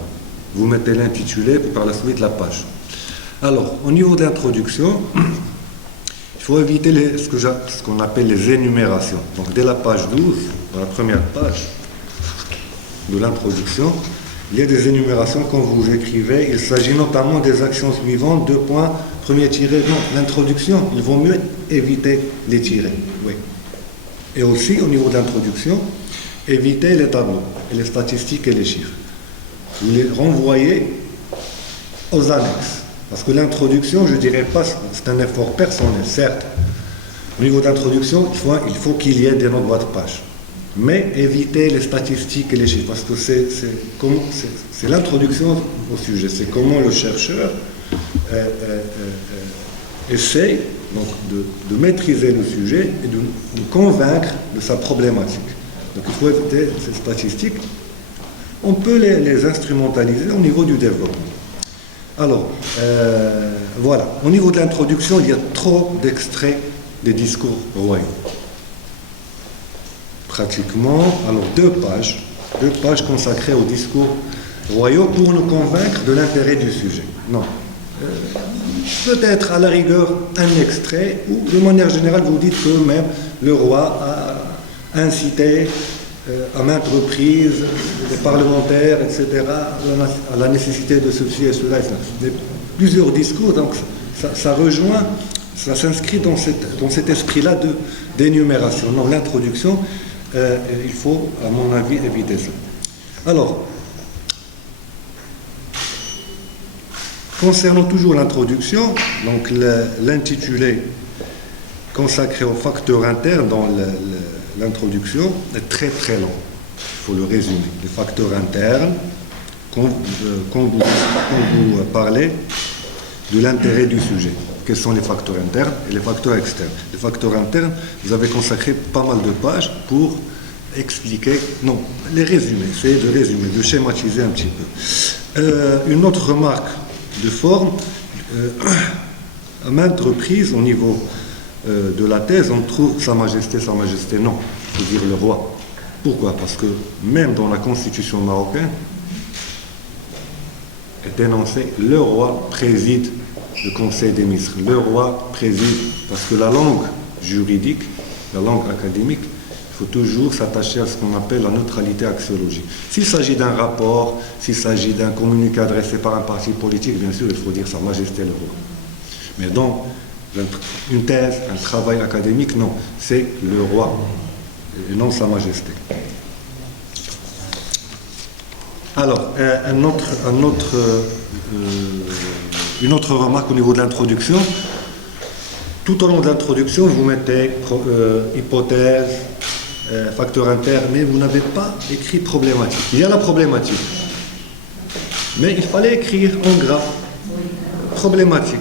Vous mettez l'intitulé, puis par la suite la page. Alors, au niveau d'introduction, il faut éviter ce qu'on appelle les énumérations. Donc, dès la page 12, dans la première page de l'introduction, il y a des énumérations quand vous écrivez. Il s'agit notamment des actions suivantes, 2 points, premier tiré. Non, l'introduction, il vaut mieux éviter les tirés. Oui. Et aussi, au niveau de l'introduction, éviter les tableaux, et les statistiques et les chiffres. Vous les renvoyez aux annexes. Parce que l'introduction, je ne dirais pas, c'est un effort personnel, certes. Au niveau d'introduction, il faut qu'il y ait des notes bas de page. Mais évitez les statistiques et les chiffres, parce que c'est l'introduction au sujet. C'est comment le chercheur essaye donc, de maîtriser le sujet et de nous convaincre de sa problématique. Donc il faut éviter ces statistiques. On peut les instrumentaliser au niveau du développement. Alors, voilà. Au niveau de l'introduction, il y a trop d'extraits des discours royaux. Pratiquement, alors 2 pages consacrées aux discours royaux pour nous convaincre de l'intérêt du sujet. Non. Peut-être à la rigueur un extrait où, de manière générale, vous dites que même le roi a incité à maintes reprises les parlementaires, etc., à la nécessité de ceci et cela. Plusieurs discours, donc ça rejoint, ça s'inscrit dans cet esprit-là d'énumération. Non, l'introduction, il faut, à mon avis, éviter ça. Alors, concernant toujours l'introduction, donc l'intitulé consacré aux facteurs internes dans l'introduction est très très long. Il faut le résumer. Les facteurs internes, quand vous parlez de l'intérêt du sujet. Quels sont les facteurs internes et les facteurs externes? Les facteurs internes, vous avez consacré pas mal de pages pour expliquer, non, les résumer, essayer de résumer, de schématiser un petit peu. Une autre remarque de forme, à maintes reprises au niveau de la thèse, on trouve Sa Majesté, non, il faut dire le roi. Pourquoi? Parce que même dans la constitution marocaine, est énoncé le roi préside le conseil des ministres. Le roi préside, parce que la langue juridique, la langue académique, il faut toujours s'attacher à ce qu'on appelle la neutralité axiologique. S'il s'agit d'un rapport, s'il s'agit d'un communiqué adressé par un parti politique, bien sûr, il faut dire Sa Majesté le roi. Mais dans une thèse, un travail académique, non, c'est le roi, et non Sa Majesté. Alors, une autre remarque au niveau de l'introduction. Tout au long de l'introduction, vous mettez hypothèse, facteur interne, mais vous n'avez pas écrit problématique. Il y a la problématique, mais il fallait écrire en gras problématique.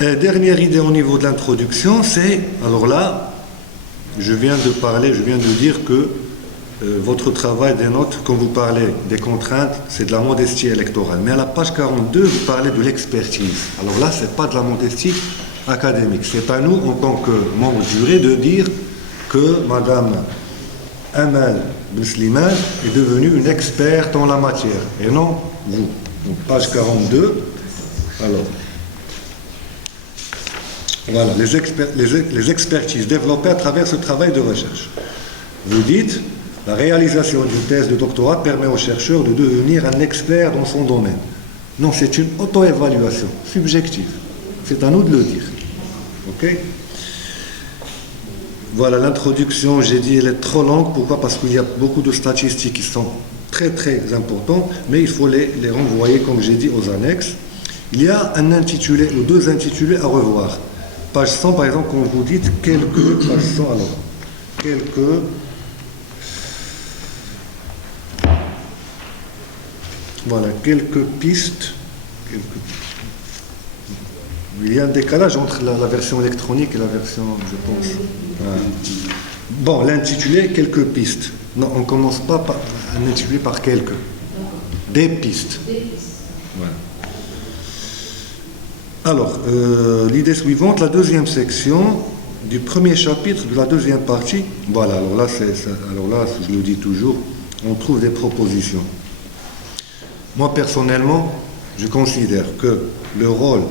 Dernière idée au niveau de l'introduction, c'est, alors là, je viens de dire que votre travail dénote, quand vous parlez des contraintes, c'est de la modestie électorale. Mais à la page 42, vous parlez de l'expertise. Alors là, ce n'est pas de la modestie académique. C'est à nous, en tant que membres du jury, de dire que Madame Amal Bensliman est devenue une experte en la matière, et non vous. Donc, page 42. Alors, voilà, les expertises développées à travers ce travail de recherche. Vous dites, la réalisation d'une thèse de doctorat permet au chercheur de devenir un expert dans son domaine. Non, c'est une auto-évaluation subjective. C'est à nous de le dire. Ok? Voilà, l'introduction, j'ai dit, elle est trop longue. Pourquoi? Parce qu'il y a beaucoup de statistiques qui sont très très importantes, mais il faut les renvoyer, comme j'ai dit, aux annexes. Il y a un intitulé ou 2 intitulés à revoir. Page 100, par exemple, quand vous dites quelques... Page 100, alors. quelques pistes. Il y a un décalage entre la version électronique et la version, je pense. Bon, l'intitulé, quelques pistes. Non, on ne commence pas par un intitulé par quelques. Des pistes. Voilà. Alors, l'idée suivante, la deuxième section du premier chapitre de la deuxième partie. Voilà, alors là, je le dis toujours, on trouve des propositions. Moi, personnellement, je considère que le rôle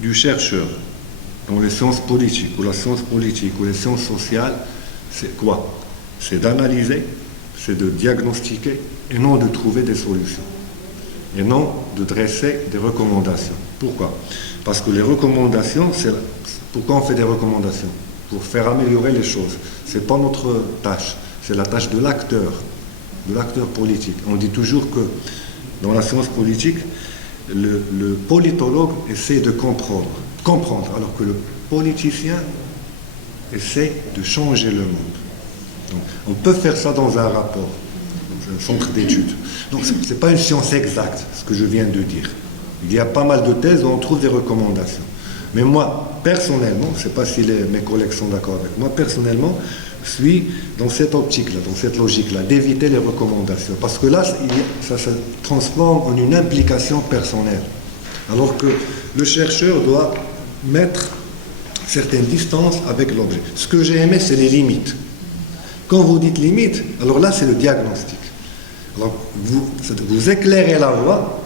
du chercheur dans les sciences politiques, ou la science politique, ou les sciences sociales, c'est quoi? C'est d'analyser, c'est de diagnostiquer, et non de trouver des solutions. Et non de dresser des recommandations. Pourquoi? Parce que les recommandations, pourquoi on fait des recommandations? Pour faire améliorer les choses. Ce n'est pas notre tâche, c'est la tâche de l'acteur politique. On dit toujours que dans la science politique, le politologue essaie de comprendre, alors que le politicien essaie de changer le monde. Donc, on peut faire ça dans un rapport, dans un centre d'études. Donc, ce n'est pas une science exacte, ce que je viens de dire. Il y a pas mal de thèses où on trouve des recommandations. Mais moi, personnellement, je ne sais pas si mes collègues sont d'accord avec moi, personnellement, je suis dans cette optique-là, dans cette logique-là, d'éviter les recommandations. Parce que là, ça se transforme en une implication personnelle. Alors que le chercheur doit mettre certaines distances avec l'objet. Ce que j'ai aimé, c'est les limites. Quand vous dites limites, alors là, c'est le diagnostic. Alors, vous éclairez la voie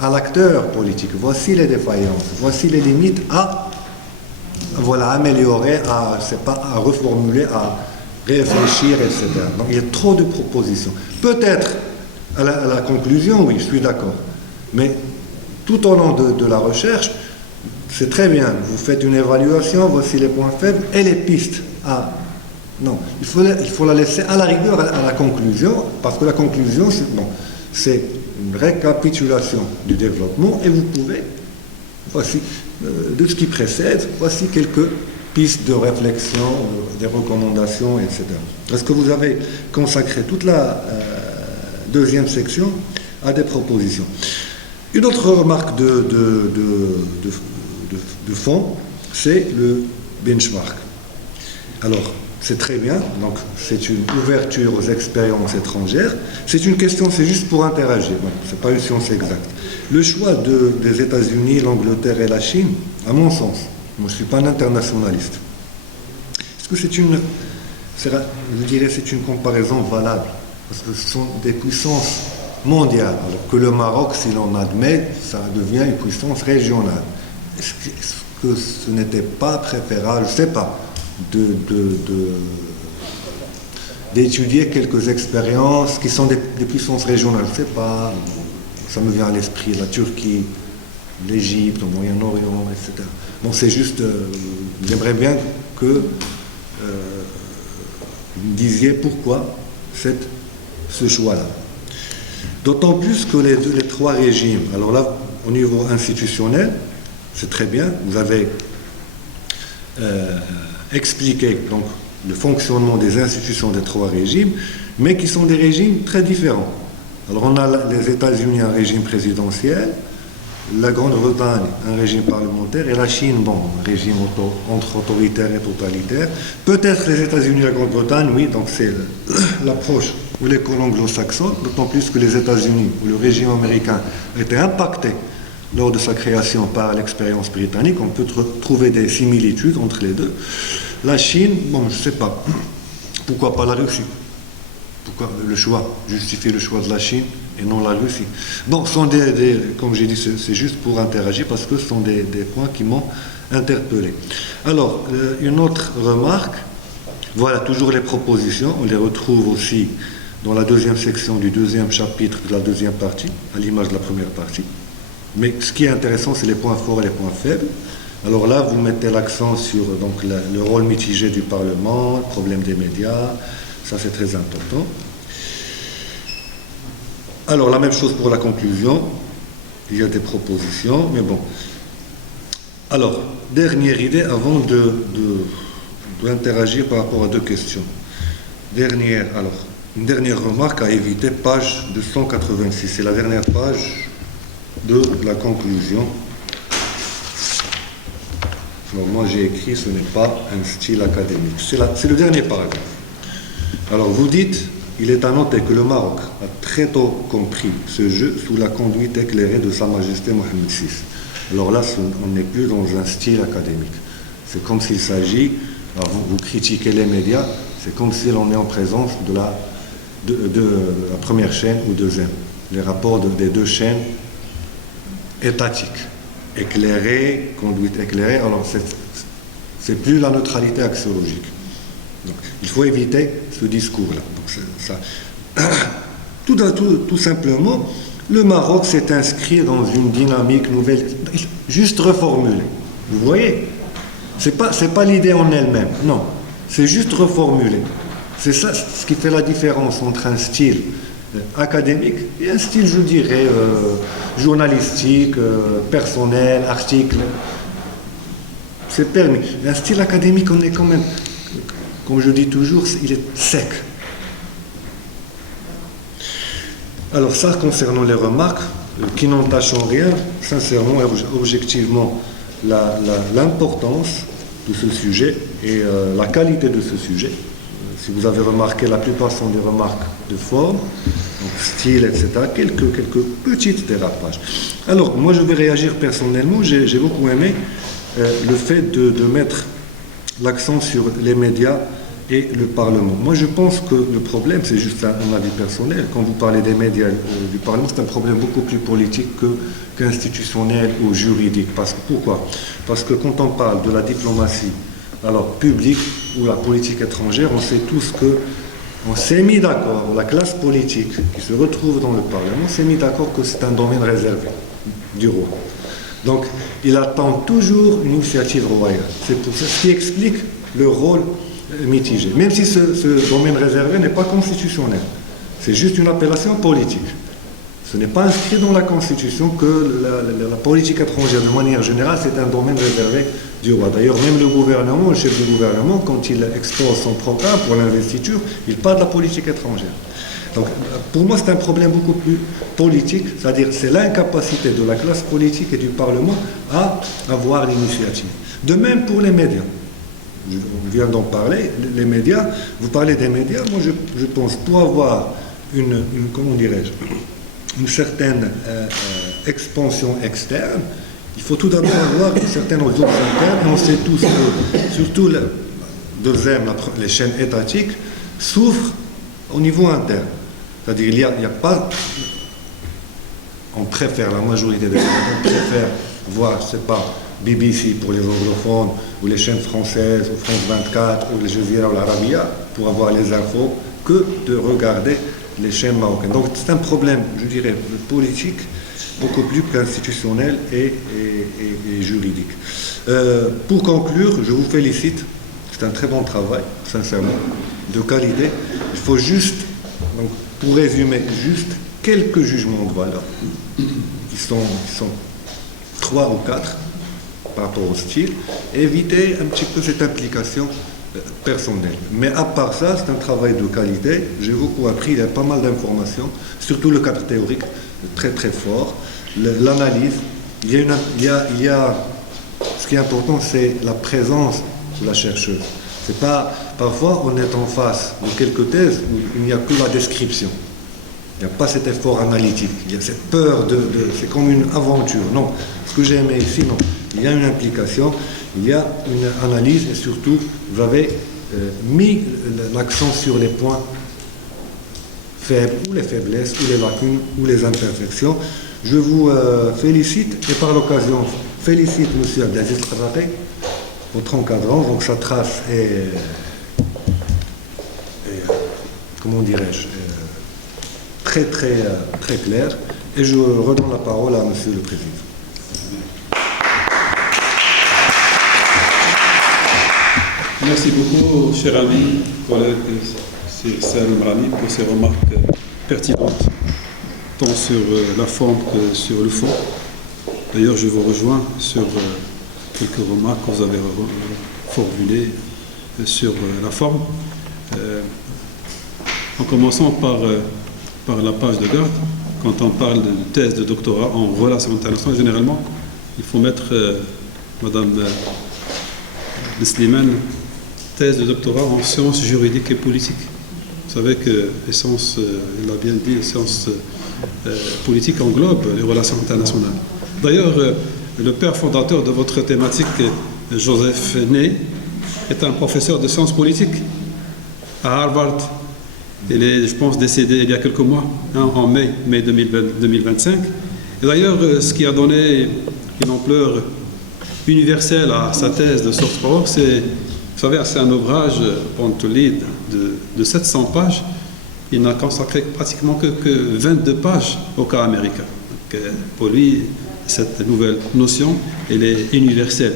à l'acteur politique. Voici les défaillances, voici les limites à améliorer, à reformuler, à réfléchir, etc. Donc il y a trop de propositions. Peut-être à la conclusion, oui, je suis d'accord. Mais tout au long de la recherche, c'est très bien. Vous faites une évaluation, voici les points faibles et les pistes. Non, il faut la laisser à la rigueur à la conclusion, parce que la conclusion, c'est une récapitulation du développement et vous pouvez, voici, de ce qui précède, voici quelques pistes de réflexion, des recommandations, etc. Parce que vous avez consacré toute la deuxième section à des propositions. Une autre remarque de fond, c'est le benchmark. Alors, c'est très bien, donc c'est une ouverture aux expériences étrangères. C'est une question, c'est juste pour interagir, c'est pas une science exacte. Le choix des États-Unis, l'Angleterre et la Chine, à mon sens, moi je ne suis pas un internationaliste. Est-ce que c'est une comparaison valable? Parce que ce sont des puissances mondiales, alors que le Maroc, si l'on admet, ça devient une puissance régionale. Est-ce que ce n'était pas préférable, je ne sais pas, d'étudier quelques expériences qui sont des puissances régionales, je ne sais pas, ça me vient à l'esprit, la Turquie, l'Égypte, le Moyen-Orient, etc. Bon, c'est juste, j'aimerais bien que vous me disiez pourquoi ce choix-là. D'autant plus que les trois régimes, alors là, au niveau institutionnel, c'est très bien, vous avez expliqué donc, le fonctionnement des institutions des trois régimes, mais qui sont des régimes très différents. Alors on a les États-Unis, un régime présidentiel, la Grande-Bretagne, un régime parlementaire, et la Chine, un régime entre autoritaire et totalitaire. Peut-être les États-Unis et la Grande-Bretagne, oui, donc c'est l'approche ou l'école anglo-saxonne, d'autant plus que les États-Unis, où le régime américain était impacté lors de sa création par l'expérience britannique, on peut trouver des similitudes entre les deux. La Chine, je ne sais pas. Pourquoi pas la Russie? Pourquoi justifier le choix de la Chine et non la Russie? Bon, ce sont comme j'ai dit, c'est juste pour interagir parce que ce sont des points qui m'ont interpellé. Alors, une autre remarque, voilà, toujours les propositions, on les retrouve aussi dans la deuxième section du deuxième chapitre de la deuxième partie, à l'image de la première partie. Mais ce qui est intéressant, c'est les points forts et les points faibles. Alors là, vous mettez l'accent sur donc, le rôle mitigé du Parlement, le problème des médias, ça c'est très important. Alors la même chose pour la conclusion, il y a des propositions, mais bon. Alors, dernière idée avant de dois interagir par rapport à deux questions. Une dernière remarque à éviter, page 286. C'est la dernière page de la conclusion. Alors moi j'ai écrit, ce n'est pas un style académique. C'est le dernier paragraphe. Alors vous dites, il est à noter que le Maroc a très tôt compris ce jeu sous la conduite éclairée de Sa Majesté Mohamed VI. Alors là, on n'est plus dans un style académique. C'est comme s'il s'agit, vous critiquez les médias, c'est comme si l'on est en présence de la première chaîne ou deuxième. Les rapports des deux chaînes étatiques. Éclairée, conduite éclairée, alors c'est plus la neutralité axiologique. Donc, il faut éviter ce discours-là. Tout simplement, le Maroc s'est inscrit dans une dynamique nouvelle, juste reformulée. Vous voyez, c'est pas l'idée en elle-même, non, c'est juste reformulé. C'est ça ce qui fait la différence entre un style académique et un style, je dirais, journalistique, personnel, article. C'est permis. Un style académique, on est quand même, comme je dis toujours, il est sec. Alors ça, concernant les remarques, qui n'entachent en rien, sincèrement et objectivement, l'importance de ce sujet et la qualité de ce sujet. Si vous avez remarqué, la plupart sont des remarques de forme, donc style, etc. Quelques petits dérapages. Alors, moi, je vais réagir personnellement. J'ai beaucoup aimé le fait de mettre l'accent sur les médias et le Parlement. Moi, je pense que le problème, c'est juste un avis personnel. Quand vous parlez des médias du Parlement, c'est un problème beaucoup plus politique qu'institutionnel ou juridique. Pourquoi ? Parce que quand on parle de la diplomatie, alors publique ou la politique étrangère, on sait tous on s'est mis d'accord, la classe politique qui se retrouve dans le Parlement s'est mis d'accord que c'est un domaine réservé du roi. Donc, il attend toujours une initiative royale. C'est pour ça ce qui explique le rôle mitigé. Même si ce domaine réservé n'est pas constitutionnel. C'est juste une appellation politique. Ce n'est pas inscrit dans la Constitution que la politique étrangère, de manière générale, c'est un domaine réservé du roi. D'ailleurs, même le gouvernement, le chef du gouvernement, quand il expose son programme pour l'investiture, il parle de la politique étrangère. Donc, pour moi, c'est un problème beaucoup plus politique, c'est-à-dire c'est l'incapacité de la classe politique et du Parlement à avoir l'initiative. De même pour les médias. On vient d'en parler, les médias, vous parlez des médias, moi je pense pour avoir comment dirais-je, une certaine expansion externe, il faut tout d'abord avoir une certaine ressource interne, et on sait tous que, surtout les chaînes étatiques, souffrent au niveau interne. C'est-à-dire il y a pas... On préfère, la majorité des gens, on préfère voir, je ne sais pas, BBC pour les anglophones, ou les chaînes françaises, ou France 24, ou les Jazeera ou l'Arabia, pour avoir les infos, que de regarder les chaînes marocaines. Donc c'est un problème, je dirais, politique, beaucoup plus qu'institutionnel et juridique. Pour conclure, je vous félicite. C'est un très bon travail, sincèrement, de qualité. Il faut juste, donc, pour résumer, juste quelques jugements de valeur. Ils sont 3 ou 4 par rapport au style. Éviter un petit peu cette implication personnelle. Mais à part ça, c'est un travail de qualité. J'ai beaucoup appris, il y a pas mal d'informations, surtout le cadre théorique, très très fort. L'analyse, il y a ce qui est important, c'est la présence de la chercheuse. C'est pas, parfois, on est en face de quelques thèses où il n'y a que la description. Il n'y a pas cet effort analytique. Il y a cette peur c'est comme une aventure. Non. Ce que j'ai aimé ici, non. Il y a une implication, il y a une analyse et surtout, vous avez mis l'accent sur les points faibles, ou les faiblesses, ou les lacunes, ou les imperfections. Je vous félicite et par l'occasion, félicite M. Abdelaziz Kharraqi, votre encadrant. Donc sa trace est comment dirais-je, très très très claire. Et je redonne la parole à M. le Président. Merci beaucoup, cher ami, collègue Salim Rami, pour ces remarques pertinentes, tant sur la forme que sur le fond. D'ailleurs, je vous rejoins sur quelques remarques que vous avez formulées sur la forme, en commençant par la page de garde. Quand on parle de thèse de doctorat en relations internationales, généralement, il faut mettre Madame Slimane, thèse de doctorat en sciences juridiques et politiques. Vous savez que les sciences, il a bien dit, les sciences politiques englobent les relations internationales. D'ailleurs, le père fondateur de votre thématique, Joseph Ney, est un professeur de sciences politiques à Harvard. Il est, je pense, décédé il y a quelques mois, en mai 2025. Et d'ailleurs, ce qui a donné une ampleur universelle à sa thèse de soft power, c'est, vous savez, c'est un ouvrage, Born to Lead, de 700 pages. Il n'a consacré pratiquement que 22 pages au cas américain. Donc, pour lui, cette nouvelle notion, elle est universelle.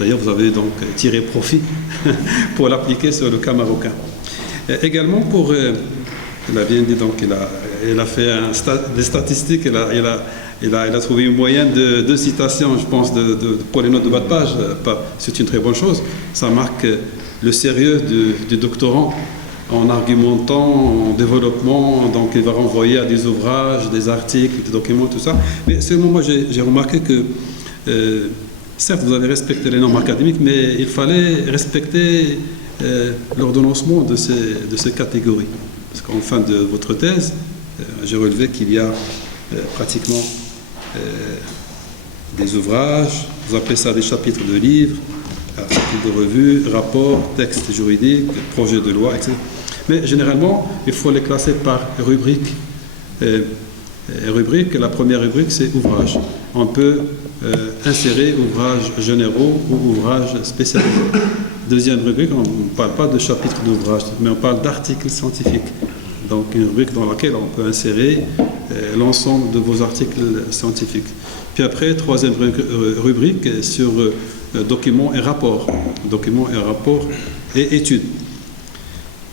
D'ailleurs, vous avez donc tiré profit pour l'appliquer sur le cas marocain. Également, il a bien dit, donc, il a fait des statistiques, il a trouvé une moyenne de citations, je pense, pour les notes de bas de page. C'est une très bonne chose. Ça marque le sérieux du doctorant en argumentant, en développement. Donc, il va renvoyer à des ouvrages, des articles, des documents, tout ça. Mais seulement, moi, j'ai remarqué que, certes, vous avez respecté les normes académiques, mais il fallait respecter l'ordonnancement de ces catégories. Parce qu'en fin de votre thèse, j'ai relevé qu'il y a pratiquement des ouvrages, vous appelez ça des chapitres de livres, articles de revue, rapports, textes juridiques, projets de loi, etc. Mais généralement, il faut les classer par rubrique. La première rubrique, c'est ouvrage. On peut insérer ouvrages généraux ou ouvrages spécialisés. Deuxième rubrique, on ne parle pas de chapitres d'ouvrage, mais on parle d'articles scientifiques. Donc une rubrique dans laquelle on peut insérer l'ensemble de vos articles scientifiques. Puis après, troisième rubrique sur documents et rapports. Documents et rapports et études.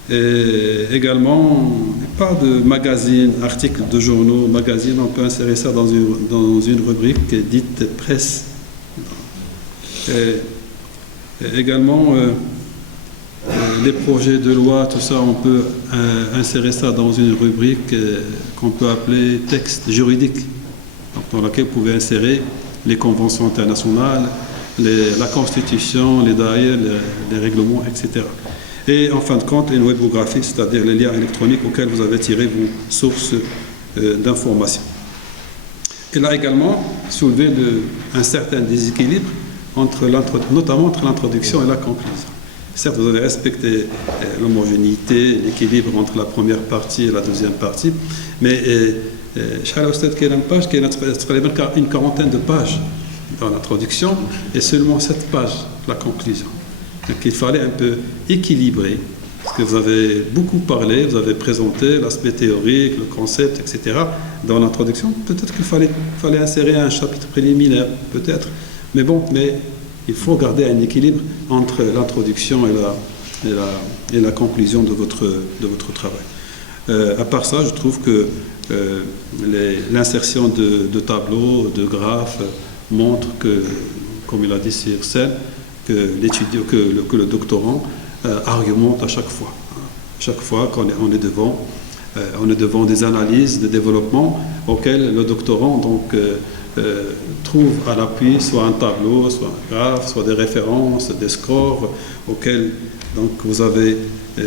Et également, pas de magazines, articles de journaux, magazines, on peut insérer ça dans une rubrique dite presse. Également, les projets de loi, tout ça, on peut insérer ça dans une rubrique qu'on peut appeler texte juridique, donc dans laquelle vous pouvez insérer les conventions internationales, la Constitution, les daïres, les règlements, etc. Et en fin de compte, une webographie, c'est-à-dire les liens électroniques auxquels vous avez tiré vos sources d'informations. Il a également soulevé un certain déséquilibre, notamment entre l'introduction et la conclusion. Certes, vous avez respecté l'homogénéité, l'équilibre entre la première partie et la deuxième partie, mais une quarantaine de pages dans l'introduction et seulement 7 pages la conclusion. Donc il fallait un peu équilibrer, parce que vous avez beaucoup parlé, vous avez présenté l'aspect théorique, le concept, etc. Dans l'introduction, peut-être qu'il fallait insérer un chapitre préliminaire, peut-être. Mais bon, il faut garder un équilibre entre l'introduction et la conclusion de votre travail. À part ça, je trouve que l'insertion de tableaux, de graphes, montre que, comme il a dit sur scène, que le doctorant argumente à chaque fois. Chaque fois qu'on est devant des analyses de développement auxquelles le doctorant donc trouve à l'appui soit un tableau, soit un graphe, soit des références, des scores auxquels donc vous avez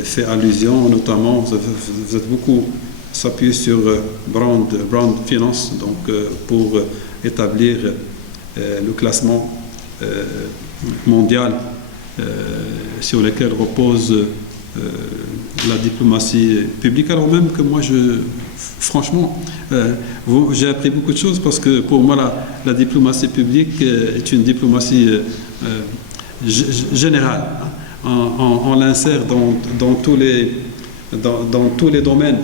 fait allusion, notamment vous êtes beaucoup s'appuyer sur Brown Finance donc pour établir le classement mondial sur lequel repose la diplomatie publique, alors même que moi, franchement, j'ai appris beaucoup de choses parce que pour moi, la diplomatie publique est une diplomatie générale. On l'insère dans tous les domaines.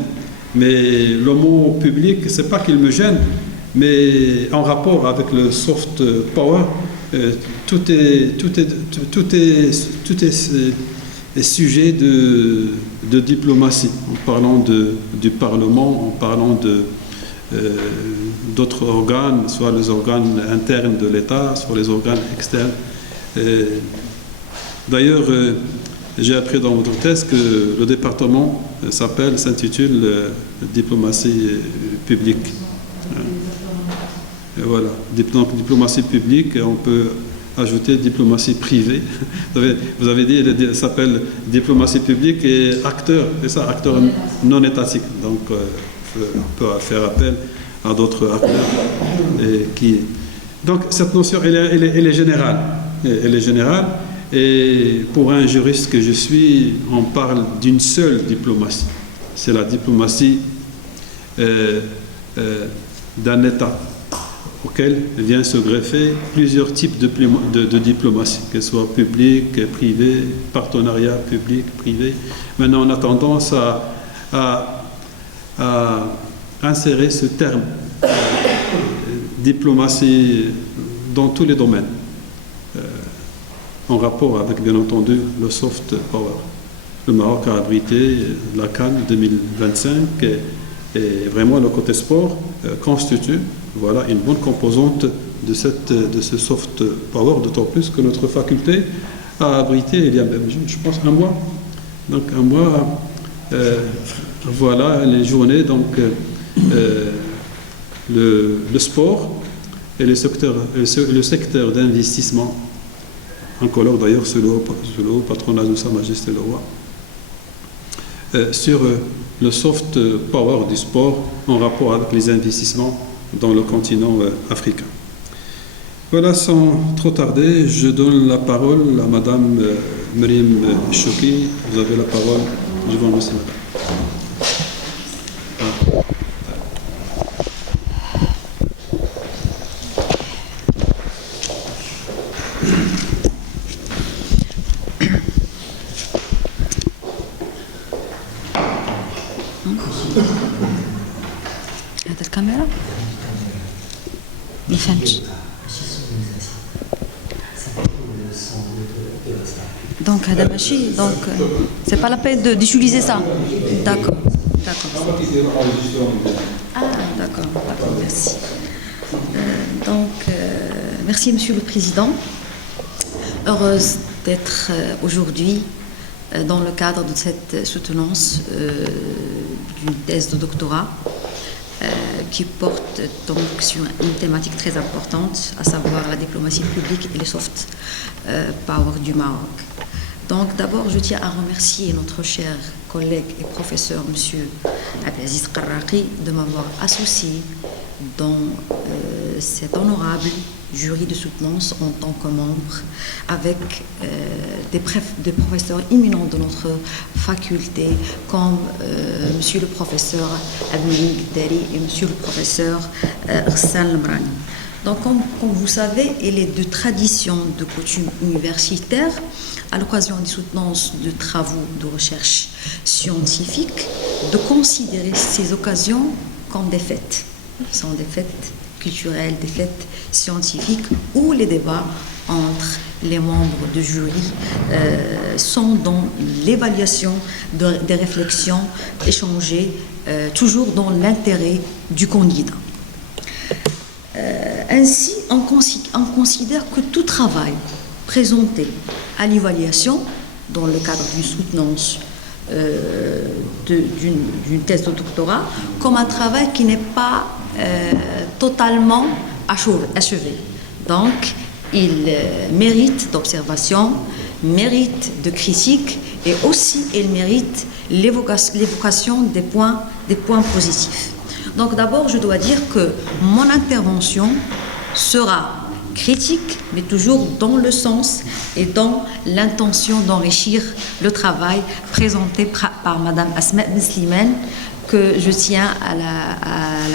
Mais le mot public, c'est pas qu'il me gêne, mais en rapport avec le soft power, tout est sujet de diplomatie, en parlant du Parlement, en parlant d'autres organes, soit les organes internes de l'État, soit les organes externes. D'ailleurs, j'ai appris dans votre thèse que le département s'intitule diplomatie publique. Et voilà, donc diplomatie publique, on peut ajouter diplomatie privée. Vous avez dit, ça s'appelle diplomatie publique et acteur, c'est ça, acteur non étatique. Donc on peut faire appel à d'autres acteurs. Donc cette notion, elle est générale. Elle est générale. Et pour un juriste que je suis, on parle d'une seule diplomatie. C'est la diplomatie d'un État auquel vient se greffer plusieurs types de diplomatie, qu'elles soient publiques, privées, partenariat public, privé. Maintenant, on a tendance à insérer ce terme diplomatie dans tous les domaines, en rapport avec, bien entendu, le soft power. Le Maroc a abrité la Cannes 2025 et vraiment le côté sport constitue une bonne composante de ce soft power, d'autant plus que notre faculté a abrité il y a même, je pense, un mois. Donc un mois, voilà les journées, donc le sport et le secteur d'investissement, en colère d'ailleurs sous le haut patronat de Sa Majesté le Roi, sur le soft power du sport en rapport avec les investissements dans le continent africain. Voilà, sans trop tarder, je donne la parole à Madame Myriam Chouki. Vous avez la parole. Je vous remercie, Madame. هذا الكاميرا ما فهمتش donc هذا ماشي donc c'est pas la peine d'utiliser ça. D'accord. Ah d'accord, merci. Merci Monsieur le Président. Heureuse d'être aujourd'hui dans le cadre de cette soutenance d'une thèse de doctorat qui porte donc sur une thématique très importante, à savoir la diplomatie publique et les soft power du Maroc. Donc d'abord, je tiens à remercier notre cher collègue et professeur, M. Abdelaziz Qarraqi, de m'avoir associé dans cet honorable jury de soutenance en tant que membre avec des professeurs éminents de notre faculté comme monsieur le professeur Abdelaziz Dari et monsieur le professeur Ghassan Lemrani. Donc comme vous savez, il est de tradition de coutume universitaire à l'occasion des soutenances de travaux de recherche scientifique de considérer ces occasions comme des fêtes. Ce sont des fêtes culturelles, des fêtes scientifiques où les débats entre les membres du jury sont dans l'évaluation des réflexions échangées, toujours dans l'intérêt du candidat. Ainsi, on considère que tout travail présenté à l'évaluation dans le cadre d'une soutenance d'une thèse de doctorat comme un travail qui n'est pas totalement achevé. Donc, il mérite d'observation, mérite de critique et aussi il mérite l'évocation des points positifs. Donc d'abord, je dois dire que mon intervention sera critique, mais toujours dans le sens et dans l'intention d'enrichir le travail présenté par Madame Asma Ben Slimane, que je tiens à la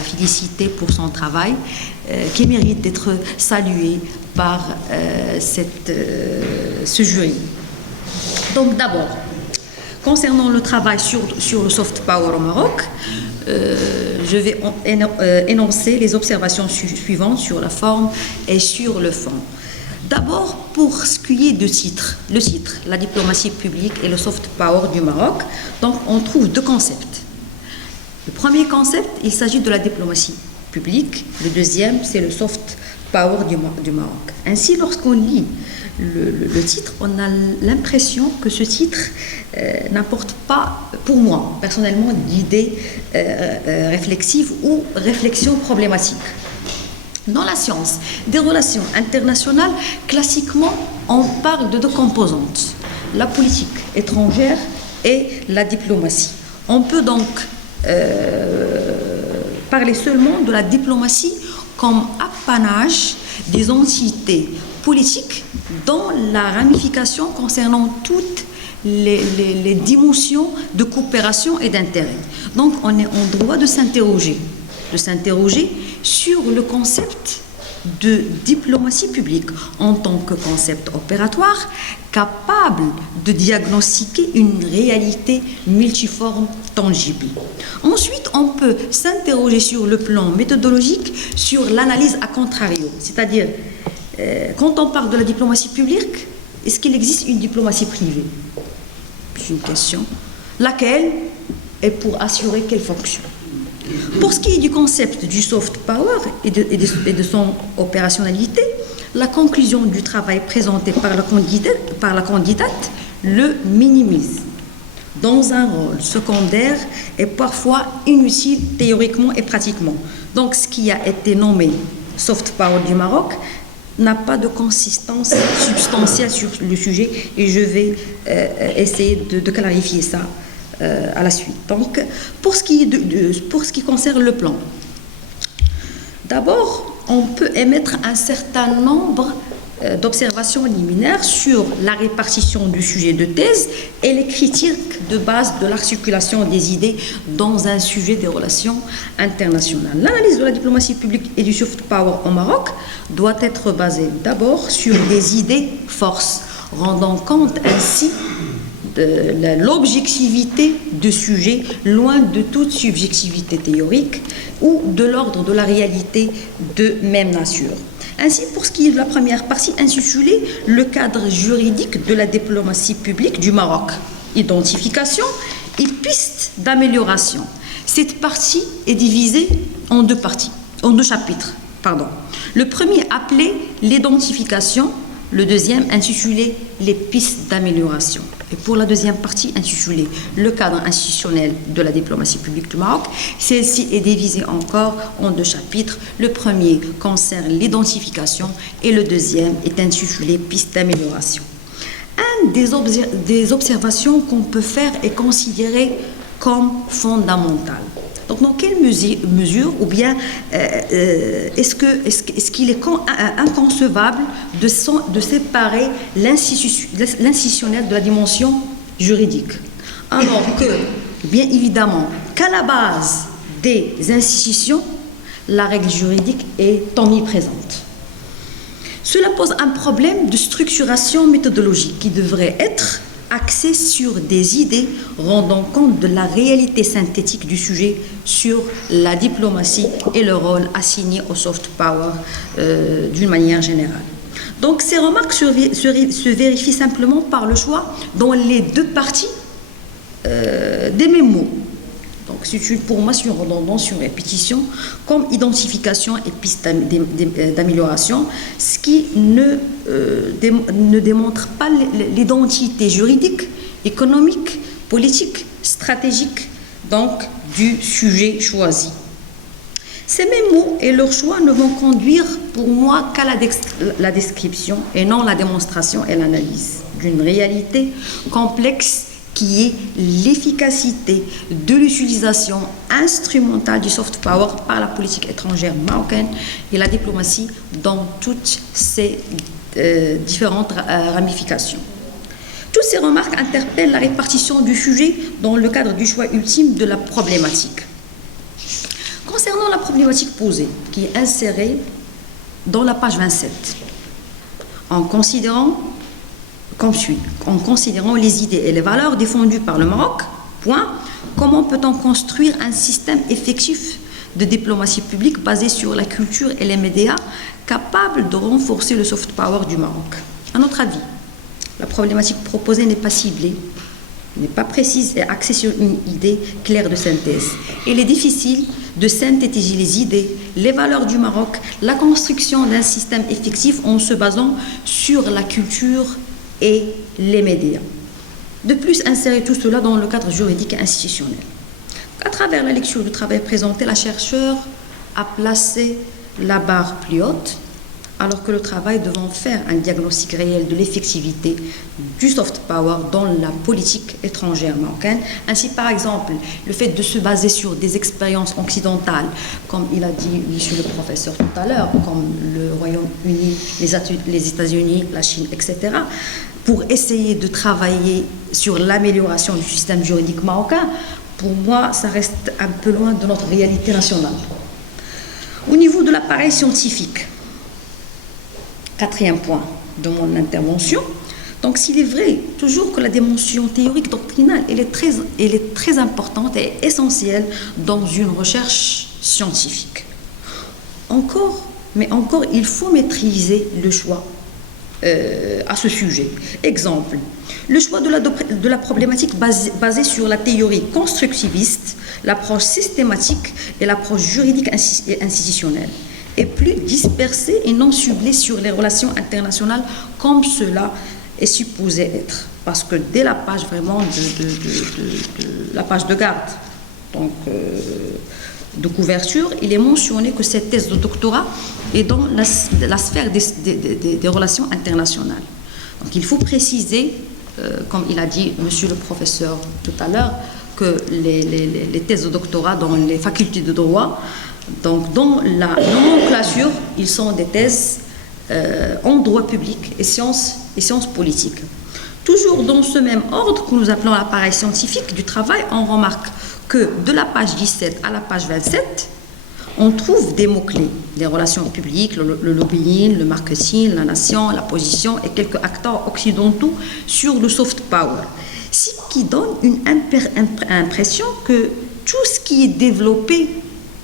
féliciter pour son travail, qui mérite d'être salué par ce jury. Donc d'abord, concernant le travail sur le soft power au Maroc, je vais énoncer les observations suivantes sur la forme et sur le fond. D'abord, pour ce qui est le titre, la diplomatie publique et le soft power du Maroc, donc on trouve deux concepts. Le premier concept, il s'agit de la diplomatie publique. Le deuxième, c'est le soft power du Maroc. Ainsi, lorsqu'on lit le titre, on a l'impression que ce titre n'apporte pas, pour moi, personnellement, d'idées réflexives ou réflexions problématiques. Dans la science des relations internationales, classiquement, on parle de deux composantes, la politique étrangère et la diplomatie. On peut donc parler seulement de la diplomatie comme apanage des entités politiques dans la ramification concernant toutes les dimensions de coopération et d'intérêt. Donc on est en droit de s'interroger sur le concept de diplomatie publique en tant que concept opératoire capable de diagnostiquer une réalité multiforme tangible. Ensuite, on peut s'interroger sur le plan méthodologique sur l'analyse à contrario, c'est-à-dire quand on parle de la diplomatie publique, est-ce qu'il existe une diplomatie privée? C'est une question. Laquelle et pour assurer quelle fonction? Pour ce qui est du concept du soft power et de son opérationnalité, la conclusion du travail présenté par la candidate le minimise dans un rôle secondaire et parfois inutile théoriquement et pratiquement. Donc ce qui a été nommé soft power du Maroc n'a pas de consistance substantielle sur le sujet et je vais essayer de clarifier ça à la suite. Donc, pour ce qui concerne le plan, d'abord, on peut émettre un certain nombre d'observations liminaires sur la répartition du sujet de thèse et les critiques de base de l'articulation des idées dans un sujet des relations internationales. L'analyse de la diplomatie publique et du soft power au Maroc doit être basée d'abord sur des idées forces, rendant compte ainsi de l'objectivité de sujet loin de toute subjectivité théorique ou de l'ordre de la réalité de même nature. Ainsi, pour ce qui est de la première partie intitulée « Le cadre juridique de la diplomatie publique du Maroc, identification et pistes d'amélioration ». Cette partie est divisée en deux chapitres. Le premier appelé « L'identification », le deuxième intitulé « Les pistes d'amélioration ». Et pour la deuxième partie intitulée « Le cadre institutionnel de la diplomatie publique du Maroc », celle-ci est divisée encore en deux chapitres. Le premier concerne l'identification et le deuxième est intitulé « Pistes d'amélioration ». Une des observations qu'on peut faire est considérée comme fondamentale. Donc, dans quelle mesure, ou bien est-ce qu'il est inconcevable de séparer l'institutionnel de la dimension juridique? Alors que, bien évidemment, qu'à la base des institutions, la règle juridique est omniprésente. Cela pose un problème de structuration méthodologique qui devrait être axé sur des idées rendant compte de la réalité synthétique du sujet sur la diplomatie et le rôle assigné au soft power d'une manière générale. Donc ces remarques se vérifient simplement par le choix dans les deux parties des mêmes mots. Donc c'est pour moi une redondance, une répétition, comme identification et piste d'amélioration, ce qui ne démontre pas l'identité juridique, économique, politique, stratégique, donc du sujet choisi. Ces mêmes mots et leur choix ne vont conduire pour moi qu'à la description et non la démonstration et l'analyse d'une réalité complexe qui est l'efficacité de l'utilisation instrumentale du soft power par la politique étrangère marocaine et la diplomatie dans toutes ses différentes ramifications. Toutes ces remarques interpellent la répartition du sujet dans le cadre du choix ultime de la problématique. Concernant la problématique posée, qui est insérée dans la page 27, en considérant les idées et les valeurs défendues par le Maroc, comment peut-on construire un système effectif de diplomatie publique basé sur la culture et les médias capable de renforcer le soft power du Maroc? À notre avis, la problématique proposée n'est pas ciblée, n'est pas précise et axée sur une idée claire de synthèse. Il est difficile de synthétiser les idées, les valeurs du Maroc, la construction d'un système effectif en se basant sur la culture et les médias. De plus, insérer tout cela dans le cadre juridique et institutionnel. À travers la lecture du travail présenté, la chercheure a placé la barre plus haute, alors que le travail devant faire un diagnostic réel de l'effectivité du soft power dans la politique étrangère marocaine. Ainsi, par exemple, le fait de se baser sur des expériences occidentales, comme il a dit monsieur le professeur tout à l'heure, comme le Royaume-Uni, les États-Unis, la Chine, etc., pour essayer de travailler sur l'amélioration du système juridique marocain, pour moi, ça reste un peu loin de notre réalité nationale. Au niveau de l'appareil scientifique, quatrième point de mon intervention, donc s'il est vrai toujours que la dimension théorique doctrinale elle est très importante et essentielle dans une recherche scientifique. Mais encore, il faut maîtriser le choix à ce sujet. Exemple, le choix de la problématique basée sur la théorie constructiviste, l'approche systématique et l'approche juridique et institutionnelle, est plus dispersé et non ciblé sur les relations internationales comme cela est supposé être. Parce que dès la page vraiment la page de garde, donc de couverture, il est mentionné que cette thèse de doctorat est dans la sphère des relations internationales. Donc il faut préciser, comme il a dit monsieur le professeur tout à l'heure, que les thèses de doctorat dans les facultés de droit, donc dans la nomenclature, ils sont des thèses en droit public et sciences politiques. Toujours dans ce même ordre que nous appelons l'appareil scientifique du travail, on remarque que de la page 17 à la page 27, on trouve des mots-clés, des relations publiques, le lobbying, le marketing, la nation, la position et quelques acteurs occidentaux sur le soft power. Ce qui donne une impression que tout ce qui est développé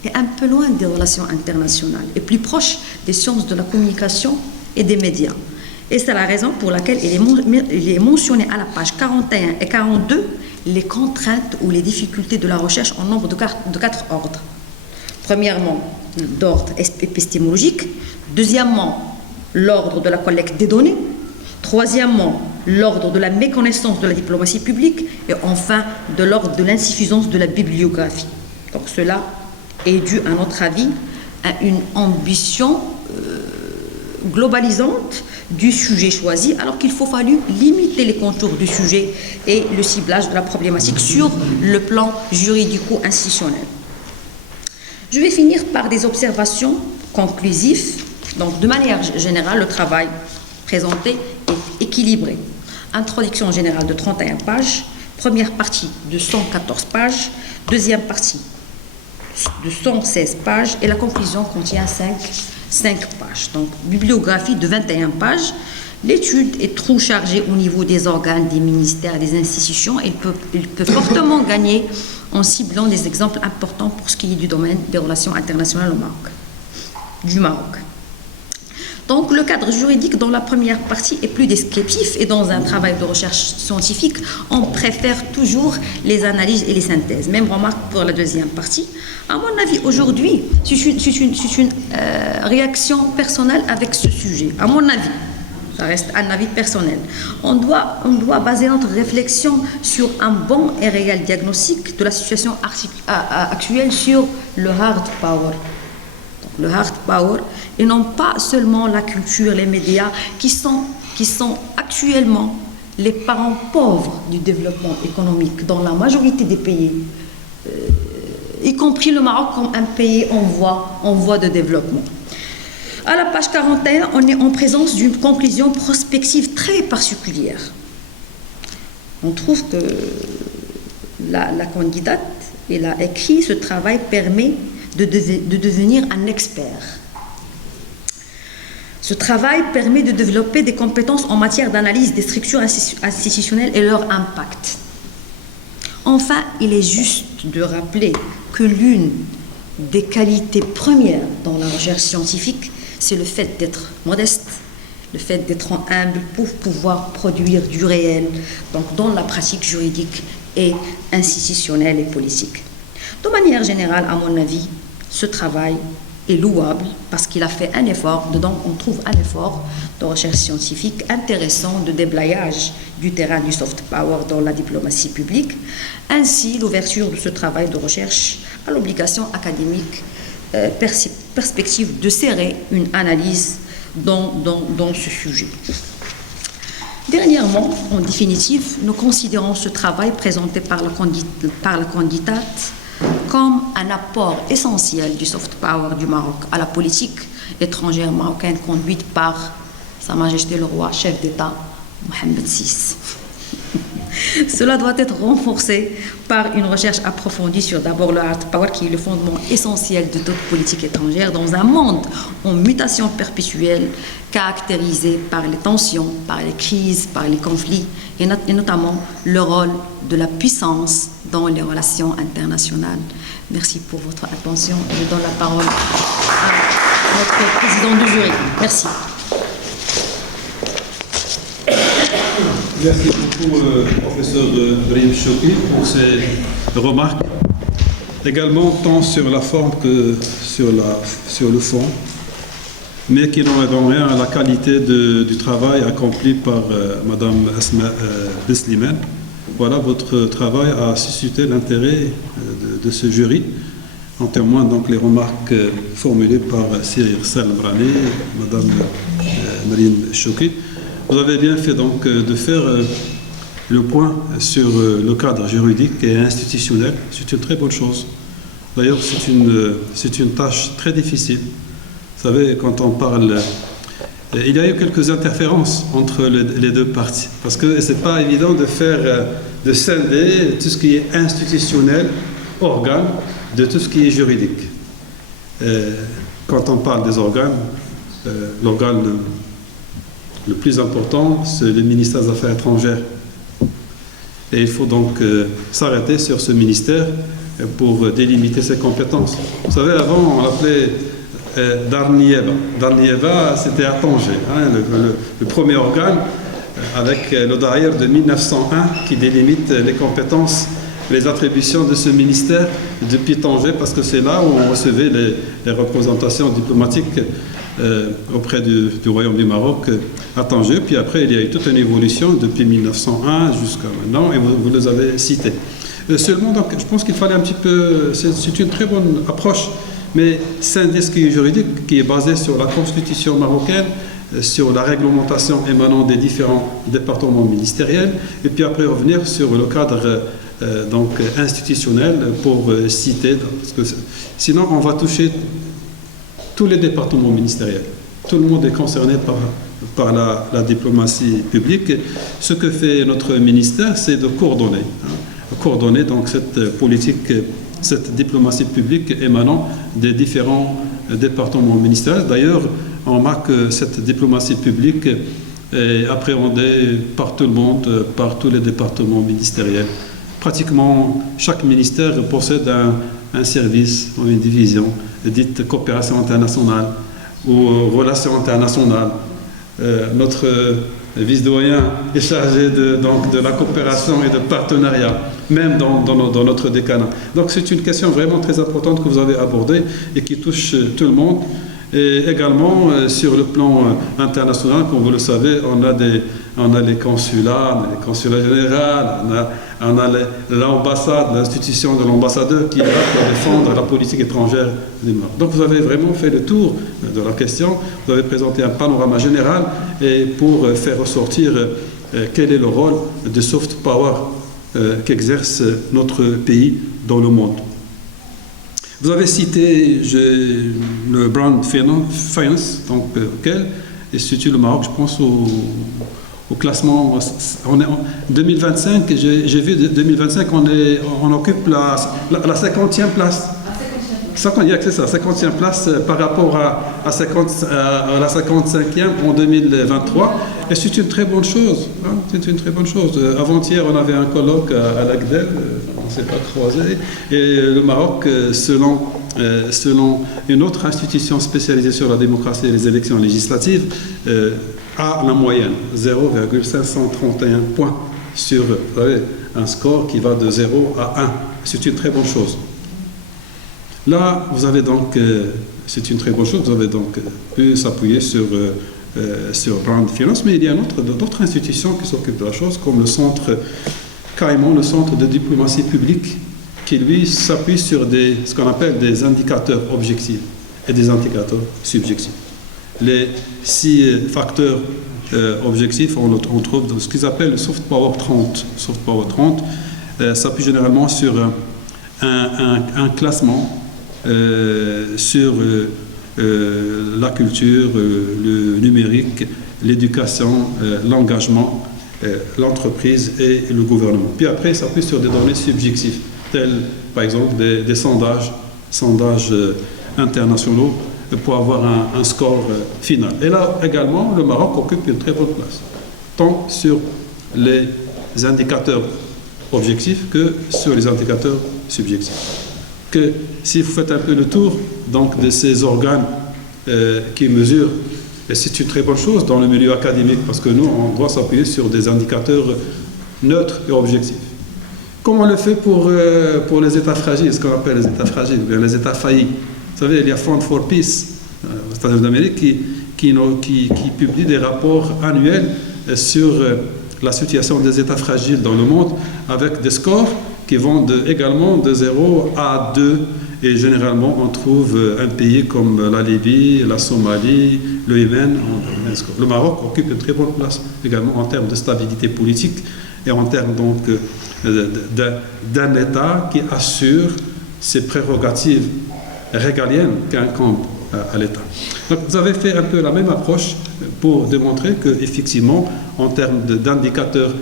est un peu loin des relations internationales et plus proche des sciences de la communication et des médias. Et c'est la raison pour laquelle il est mentionné à la page 41 et 42 les contraintes ou les difficultés de la recherche en nombre de 4 ordres. Premièrement, d'ordre épistémologique. Deuxièmement, l'ordre de la collecte des données. Troisièmement, l'ordre de la méconnaissance de la diplomatie publique. Et enfin, de l'ordre de l'insuffisance de la bibliographie. Donc cela est dû, à notre avis, à une ambition globalisante du sujet choisi, alors qu'il faut fallu limiter les contours du sujet et le ciblage de la problématique sur le plan juridico-institutionnel. Je vais finir par des observations conclusives. Donc, de manière générale, le travail présenté est équilibré. Introduction générale de 31 pages, première partie de 114 pages, deuxième partie de 116 pages et la conclusion contient 5 pages. Donc, bibliographie de 21 pages. L'étude est trop chargée au niveau des organes, des ministères, des institutions. Il peut fortement gagner en ciblant des exemples importants pour ce qui est du domaine des relations internationales du Maroc. Donc, le cadre juridique dans la première partie est plus descriptif et dans un travail de recherche scientifique, on préfère toujours les analyses et les synthèses. Même remarque pour la deuxième partie. À mon avis, aujourd'hui, c'est une réaction personnelle avec ce sujet. À mon avis, ça reste un avis personnel. On doit baser notre réflexion sur un bon et réel diagnostic de la situation actuelle sur le hard power. Le hard power, et non pas seulement la culture, les médias, qui sont actuellement les parents pauvres du développement économique dans la majorité des pays, y compris le Maroc comme un pays en voie de développement. À la page 41, on est en présence d'une conclusion prospective très particulière. On trouve que la candidate, elle a écrit, ce travail permet de devenir un expert. Ce travail permet de développer des compétences en matière d'analyse des structures institutionnelles et leur impact. Enfin, il est juste de rappeler que l'une des qualités premières dans la recherche scientifique, c'est le fait d'être modeste, le fait d'être humble pour pouvoir produire du réel, donc dans la pratique juridique et institutionnelle et politique. De manière générale, à mon avis, Ce travail est louable parce qu'il a fait un effort, dedans on trouve un effort de recherche scientifique intéressant de déblayage du terrain du soft power dans la diplomatie publique. Ainsi, l'ouverture de ce travail de recherche à l'obligation académique perspective de serrer une analyse dans ce sujet. Dernièrement, en définitive, nous considérons ce travail présenté par la candidate comme un apport essentiel du soft power du Maroc à la politique étrangère marocaine conduite par Sa Majesté le Roi, chef d'État, Mohamed VI. Cela doit être renforcé par une recherche approfondie sur d'abord le hard power, qui est le fondement essentiel de toute politique étrangère dans un monde en mutation perpétuelle, caractérisé par les tensions, par les crises, par les conflits, et notamment le rôle de la puissance dans les relations internationales. Merci pour votre attention. Je donne la parole à notre président du jury. Merci. Merci beaucoup, professeur Brahim Chouki, pour ces remarques, également tant sur la forme que sur le fond, mais qui n'enlèvent rien à la qualité du travail accompli par Madame Asma Besliman. Voilà, votre travail a suscité l'intérêt de ce jury. En témoignent donc les remarques formulées par Sir Salbrani, Madame Brahim Chouki. Vous avez bien fait donc de faire le point sur le cadre juridique et institutionnel. C'est une très bonne chose. D'ailleurs, c'est une tâche très difficile. Vous savez, quand on parle... Il y a eu quelques interférences entre les deux parties. Parce que ce n'est pas évident de scinder tout ce qui est institutionnel, organe, de tout ce qui est juridique. Quand on parle des organes, l'organe le plus important, c'est le ministère des Affaires étrangères. Et il faut donc s'arrêter sur ce ministère pour délimiter ses compétences. Vous savez, avant, on l'appelait Darnieva. Darnieva, c'était à Tanger, hein, le premier organe, avec le Daïr de 1901 qui délimite les compétences, les attributions de ce ministère depuis Tanger, parce que c'est là où on recevait les représentations diplomatiques auprès du Royaume du Maroc à Tanger. Puis après, il y a eu toute une évolution depuis 1901 jusqu'à maintenant, et vous les avez cités. Seulement, donc, je pense qu'il fallait un petit peu... C'est une très bonne approche, mais c'est un disque juridique qui est basé sur la Constitution marocaine, sur la réglementation émanant des différents départements ministériels, et puis après revenir sur le cadre donc institutionnel pour citer, parce que sinon on va toucher tous les départements ministériels. Tout le monde est concerné par la diplomatie publique. Ce que fait notre ministère, c'est de coordonner donc cette politique, cette diplomatie publique émanant des différents départements ministériels. D'ailleurs, on remarque que cette diplomatie publique est appréhendée par tout le monde, par tous les départements ministériels. Pratiquement chaque ministère possède un service ou une division dite coopération internationale ou relations internationales. Notre vice-doyen est chargé de la coopération et de partenariat, même dans notre décanat. Donc c'est une question vraiment très importante que vous avez abordée et qui touche tout le monde. Et également, sur le plan international, comme vous le savez, on a les consulats, les consulats généraux, on a l'ambassade, l'institution de l'ambassadeur qui est là pour défendre la politique étrangère du Maroc. Donc vous avez vraiment fait le tour de la question, vous avez présenté un panorama général et pour faire ressortir quel est le rôle de soft power qu'exerce notre pays dans le monde. Vous avez cité le Brand Finance, donc auquel est situé le Maroc, je pense, au classement. On est en 2025, j'ai vu 2025, on occupe la 50e place. Il y a que ça, 50e place par rapport à la 55e en 2023. Et c'est une très bonne chose. Hein, c'est une très bonne chose. Avant-hier, on avait un colloque à l'Agdel, on ne s'est pas croisé. Et le Maroc, selon une autre institution spécialisée sur la démocratie et les élections législatives, a la moyenne, 0,531 points sur un score qui va de 0 à 1. C'est une très bonne chose. Là, vous avez donc, c'est une très bonne chose, vous avez donc pu s'appuyer sur Brand Finance, mais il y a d'autres institutions qui s'occupent de la chose, comme le centre Caïman, le centre de diplomatie publique, qui lui s'appuie sur ce qu'on appelle des indicateurs objectifs et des indicateurs subjectifs. Les 6 facteurs objectifs, on trouve dans ce qu'ils appellent le Soft Power 30. Soft Power 30 s'appuie généralement sur un classement sur la culture, le numérique, l'éducation, l'engagement, l'entreprise et le gouvernement. Puis après, ça s'appuie sur des données subjectives, telles par exemple des sondages internationaux pour avoir un score final. Et là également, le Maroc occupe une très bonne place, tant sur les indicateurs objectifs que sur les indicateurs subjectifs. Que si vous faites un peu le tour donc, de ces organes qui mesurent, et c'est une très bonne chose dans le milieu académique, parce que nous, on doit s'appuyer sur des indicateurs neutres et objectifs. Comme on le fait pour les États fragiles, ce qu'on appelle les États fragiles, les États faillis. Vous savez, il y a Fund for Peace aux États-Unis d'Amérique qui publie des rapports annuels sur la situation des États fragiles dans le monde avec des scores qui vont également de 0 à 2. Et généralement, on trouve un pays comme la Libye, la Somalie, le Yémen. Le Maroc occupe une très bonne place également en termes de stabilité politique et en termes donc d'un État qui assure ses prérogatives régaliennes qu'incombent à l'État. Donc vous avez fait un peu la même approche pour démontrer qu'effectivement, en termes d'indicateurs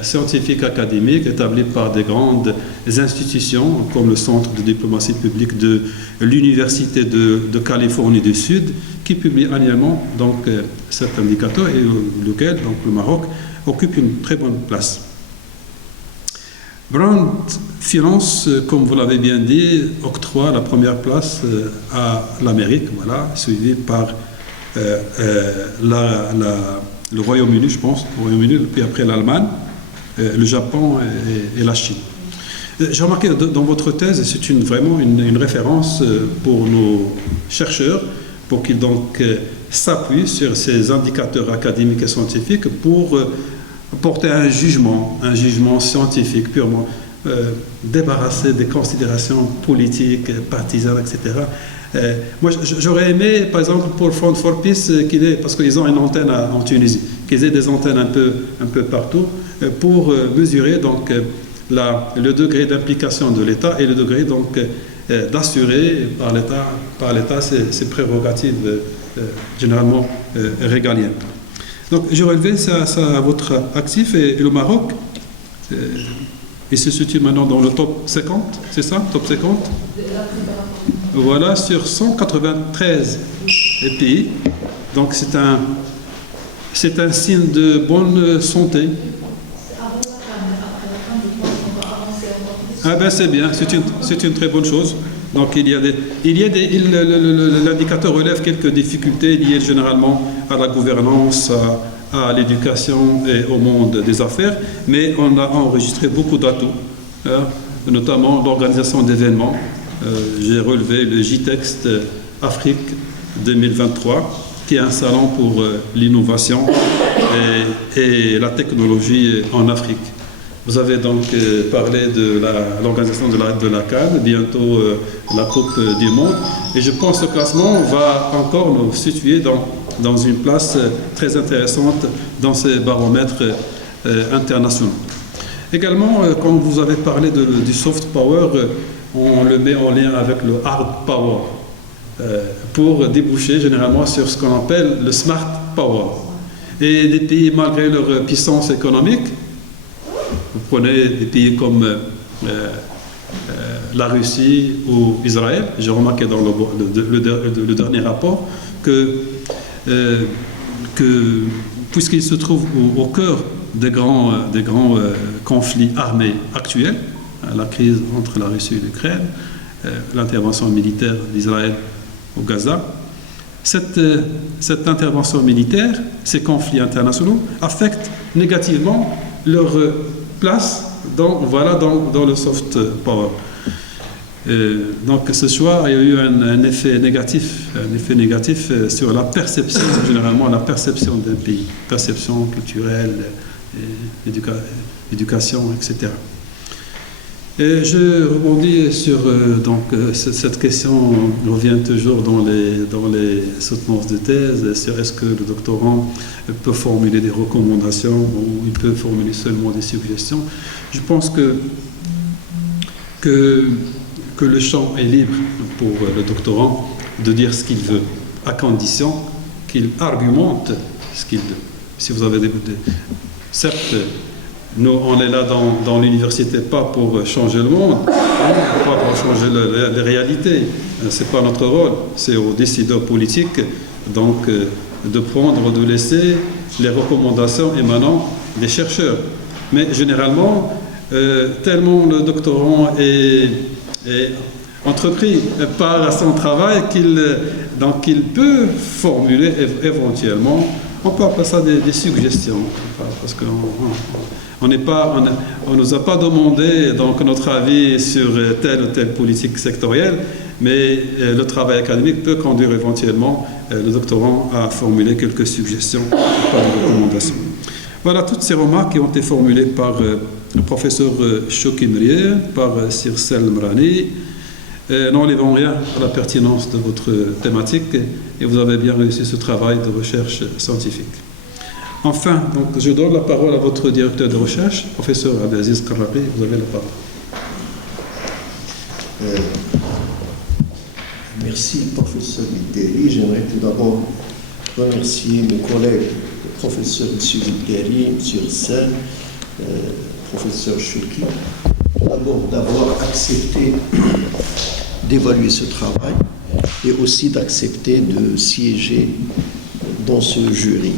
scientifiques académiques établis par des grandes institutions comme le Centre de diplomatie publique de l'Université de Californie du Sud, qui publie annuellement donc, cet indicateur et lequel donc, le Maroc occupe une très bonne place. Brand Finance, comme vous l'avez bien dit, octroie la première place à l'Amérique, voilà, suivi par le Royaume-Uni, je pense, puis après l'Allemagne, le Japon et la Chine. J'ai remarqué dans votre thèse, c'est vraiment une référence pour nos chercheurs, pour qu'ils donc s'appuient sur ces indicateurs académiques et scientifiques pour porter un jugement scientifique purement débarrassé des considérations politiques, partisanes, etc. Moi, j'aurais aimé, par exemple, pour Fund for Peace, parce qu'ils ont une antenne en Tunisie, qu'ils aient des antennes un peu partout pour mesurer donc, le degré d'implication de l'État et le degré donc, d'assurer par l'État ses prérogatives généralement régaliennes. Donc, j'ai relevé ça à votre actif et le Maroc, il se situe maintenant dans le top 50, c'est ça, top 50 ? Voilà, sur 193 pays. Donc, c'est un signe de bonne santé. Ah ben c'est bien, c'est une très bonne chose. Donc l'indicateur relève quelques difficultés liées généralement à la gouvernance, à l'éducation et au monde des affaires, mais on a enregistré beaucoup d'atouts, notamment l'organisation d'événements. J'ai relevé le JTEXT Afrique 2023, qui est un salon pour l'innovation et la technologie en Afrique. Vous avez donc parlé de l'organisation de la CAN, bientôt la Coupe du Monde. Et je pense que ce classement va encore nous situer dans une place très intéressante dans ces baromètres internationaux. Également, quand vous avez parlé du soft power, on le met en lien avec le hard power pour déboucher généralement sur ce qu'on appelle le smart power. Et des pays, malgré leur puissance économique, vous prenez des pays comme la Russie ou Israël, j'ai remarqué dans le dernier rapport que puisqu'ils se trouvent au cœur des grands conflits armés actuels, la crise entre la Russie et l'Ukraine, l'intervention militaire d'Israël au Gaza, cette intervention militaire, ces conflits internationaux, affectent négativement leur place dans le soft power. Donc ce choix a eu un effet négatif sur la perception, généralement la perception d'un pays, perception culturelle, éducation, etc. Et je rebondis sur cette question revient toujours dans les soutenances de thèse, sur est-ce que le doctorant peut formuler des recommandations ou il peut formuler seulement des suggestions. Je pense que le champ est libre pour le doctorant de dire ce qu'il veut, à condition qu'il argumente ce qu'il veut. Si vous avez certes, nous, on est là dans l'université pas pour changer le monde, pas pour changer les réalités. Ce n'est pas notre rôle, c'est aux décideurs politiques donc, de prendre ou de laisser les recommandations émanant des chercheurs. Mais généralement, tellement le doctorant est entrepris par son travail qu'il peut formuler éventuellement, on peut appeler ça des suggestions, parce qu'on ne nous a pas demandé donc, notre avis sur telle ou telle politique sectorielle, mais le travail académique peut conduire éventuellement le doctorant à formuler quelques suggestions, pas de recommandations. Voilà toutes ces remarques qui ont été formulées par le professeur Chouki Mrier, par Sir Selm Rani. N'enlevons rien à la pertinence de votre thématique et vous avez bien réussi ce travail de recherche scientifique. Enfin, donc, je donne la parole à votre directeur de recherche, professeur Abdelaziz Karraqi, vous avez la parole. Merci, professeur Bideri. J'aimerais tout d'abord remercier mes collègues, le professeur M. Bideri, M. Sen, professeur Chouki, d'abord d'avoir accepté d'évaluer ce travail et aussi d'accepter de siéger dans ce jury.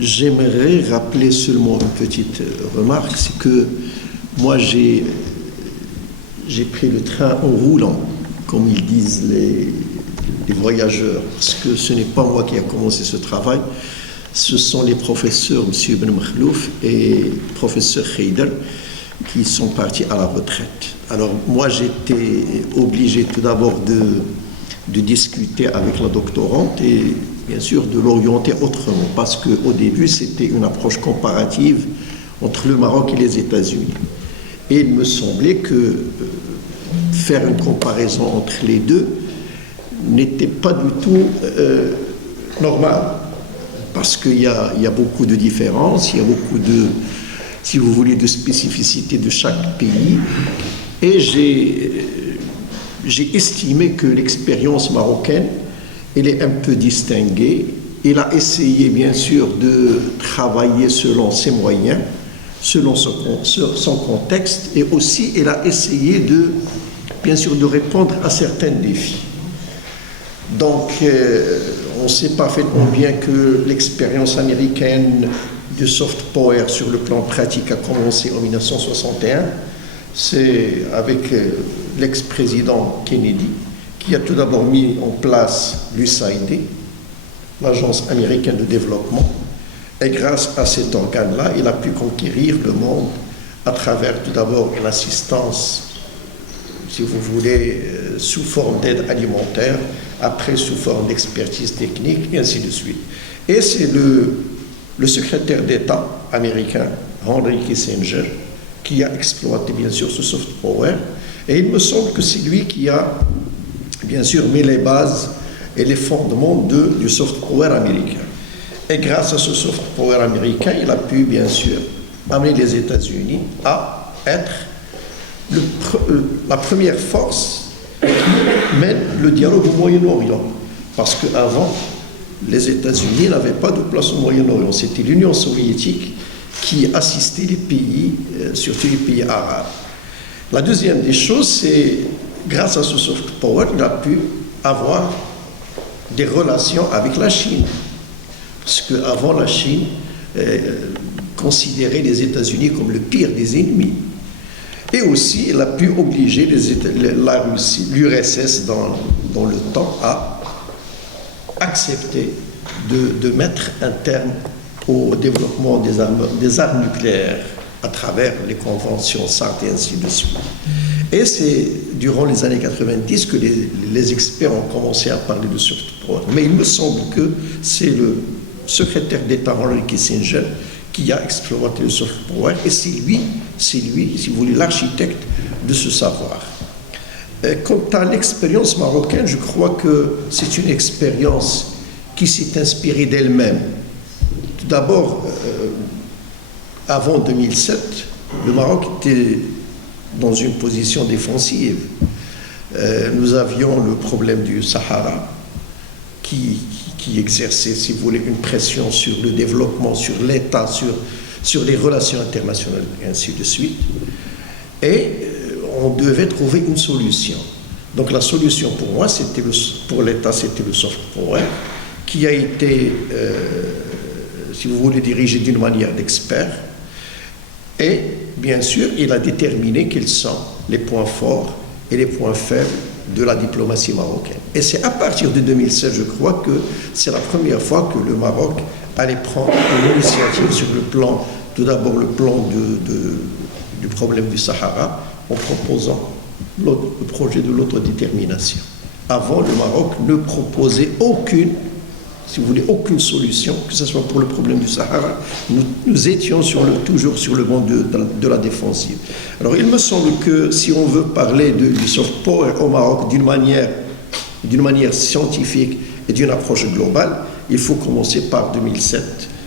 J'aimerais rappeler seulement une petite remarque, c'est que moi j'ai pris le train en roulant, comme ils disent les voyageurs, parce que ce n'est pas moi qui ai commencé ce travail, ce sont les professeurs M. Ben Makhlouf et professeur Khayder qui sont partis à la retraite. Alors moi j'étais obligé tout d'abord de discuter avec la doctorante et bien sûr de l'orienter autrement, parce qu'au début c'était une approche comparative entre le Maroc et les États-Unis. Et il me semblait que faire une comparaison entre les deux n'était pas du tout normal, parce qu'il y a beaucoup de différences, il y a beaucoup de, si vous voulez, de spécificités de chaque pays. Et j'ai estimé que l'expérience marocaine, elle est un peu distinguée. Il a essayé, bien sûr, de travailler selon ses moyens, selon son contexte, et aussi, il a essayé bien sûr, de répondre à certains défis. Donc, on sait parfaitement bien que l'expérience américaine du soft power sur le plan pratique a commencé en 1961. C'est avec l'ex-président Kennedy qui a tout d'abord mis en place l'USAID, l'Agence américaine de développement. Et grâce à cet organe-là, il a pu conquérir le monde à travers tout d'abord une assistance, si vous voulez, sous forme d'aide alimentaire, après sous forme d'expertise technique, et ainsi de suite. Et c'est le secrétaire d'État américain, Henry Kissinger, qui a exploité bien sûr ce soft power. Et il me semble que c'est lui qui a bien sûr mis les bases et les fondements du soft power américain. Et grâce à ce soft power américain, il a pu bien sûr amener les États-Unis à être la première force qui mène le dialogue au Moyen-Orient. Parce qu'avant, les États-Unis n'avaient pas de place au Moyen-Orient. C'était l'Union soviétique qui assistait les pays, surtout les pays arabes. La deuxième des choses, c'est grâce à ce soft power, il a pu avoir des relations avec la Chine. Parce qu'avant, la Chine considérait les États-Unis comme le pire des ennemis. Et aussi, il a pu obliger la Russie, l'URSS dans le temps, à accepter de mettre un terme au développement des armes nucléaires à travers les conventions SALT et ainsi de suite. Et c'est durant les années 90 que les experts ont commencé à parler de soft power. Mais il me semble que c'est le secrétaire d'État Henry Kissinger qui a exploité le soft power, et c'est lui, si vous voulez, l'architecte de ce savoir. Quant à l'expérience marocaine, je crois que c'est une expérience qui s'est inspirée d'elle-même. Tout d'abord, avant 2007, le Maroc était dans une position défensive. Nous avions le problème du Sahara qui exerçait, si vous voulez, une pression sur le développement, sur l'État, sur les relations internationales, et ainsi de suite. Et on devait trouver une solution. Donc la solution pour moi, pour l'État, c'était le soft power, qui a été, si vous voulez, dirigé d'une manière d'expert. Et bien sûr, il a déterminé quels sont les points forts et les points faibles de la diplomatie marocaine. Et c'est à partir de 2007, je crois, que c'est la première fois que le Maroc allait prendre une initiative sur le plan, tout d'abord le plan du problème du Sahara, en proposant le projet de l'autodétermination. Avant, le Maroc ne proposait aucune, si vous voulez, aucune solution, que ce soit pour le problème du Sahara. Nous étions toujours sur le banc de la défensive. Alors, il me semble que si on veut parler du soft power au Maroc d'une manière scientifique et d'une approche globale, il faut commencer par 2007.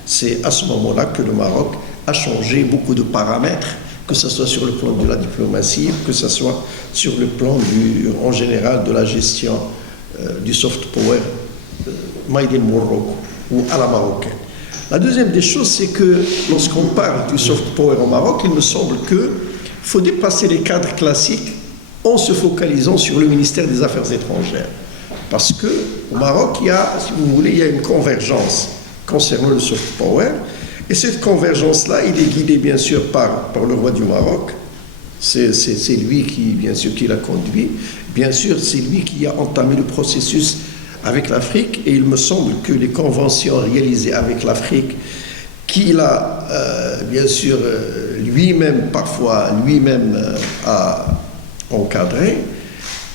C'est à ce moment-là que le Maroc a changé beaucoup de paramètres, que ce soit sur le plan de la diplomatie, que ce soit sur le plan en général de la gestion du soft power made in Morocco ou à la marocaine. La deuxième des choses, c'est que lorsqu'on parle du soft power au Maroc, il me semble qu'il faut dépasser les cadres classiques en se focalisant sur le ministère des Affaires étrangères. Parce qu'au Maroc, il y a, si vous voulez, il y a une convergence concernant le soft power. Et cette convergence-là, il est guidé bien sûr par le roi du Maroc. C'est lui qui, bien sûr, qui l'a conduit. Bien sûr, c'est lui qui a entamé le processus avec l'Afrique. Et il me semble que les conventions réalisées avec l'Afrique, qu'il a, bien sûr, lui-même a encadré,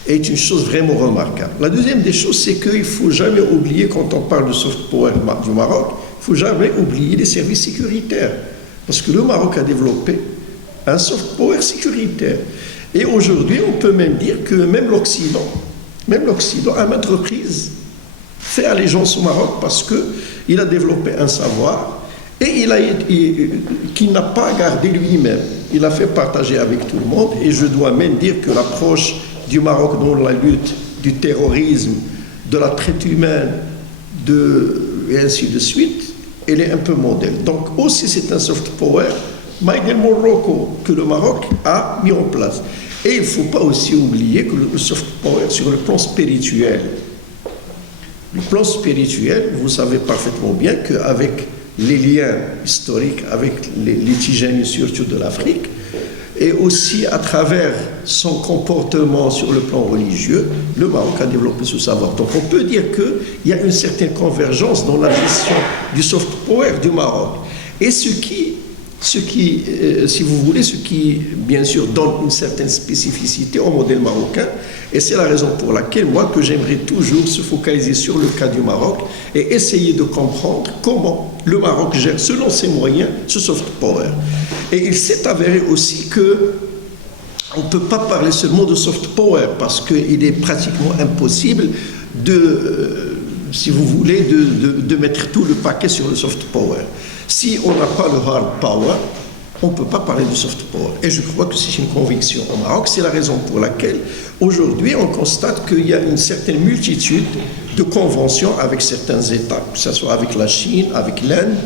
est une chose vraiment remarquable. La deuxième des choses, c'est qu'il ne faut jamais oublier, quand on parle de soft power du Maroc, il ne faut jamais oublier les services sécuritaires. Parce que le Maroc a développé un soft power sécuritaire. Et aujourd'hui, on peut même dire que même l'Occident, à maintes reprises, fait allégeance au Maroc parce qu'il a développé un savoir et qu'il n'a pas gardé lui-même. Il a fait partager avec tout le monde. Et je dois même dire que l'approche du Maroc dans la lutte du terrorisme, de la traite humaine, et ainsi de suite, elle est un peu modèle. Donc aussi c'est un soft power, made in Morocco, que le Maroc a mis en place. Et il ne faut pas aussi oublier que le soft power sur le plan spirituel. Le plan spirituel, vous savez parfaitement bien qu'avec les liens historiques avec les Tidjanis surtout de l'Afrique, et aussi à travers son comportement sur le plan religieux, le Maroc a développé ce savoir. Donc on peut dire qu'il y a une certaine convergence dans la gestion du soft power du Maroc. Et ce qui, si vous voulez, ce qui, bien sûr, donne une certaine spécificité au modèle marocain, et c'est la raison pour laquelle, moi, que j'aimerais toujours se focaliser sur le cas du Maroc et essayer de comprendre comment le Maroc gère, selon ses moyens, ce soft power. Et il s'est avéré aussi qu'on ne peut pas parler seulement de soft power, parce qu'il est pratiquement impossible si vous voulez, de mettre tout le paquet sur le soft power. Si on n'a pas le hard power, on ne peut pas parler de soft power. Et je crois que c'est une conviction au Maroc. C'est la raison pour laquelle, aujourd'hui, on constate qu'il y a une certaine multitude de conventions avec certains États, que ce soit avec la Chine, avec l'Inde,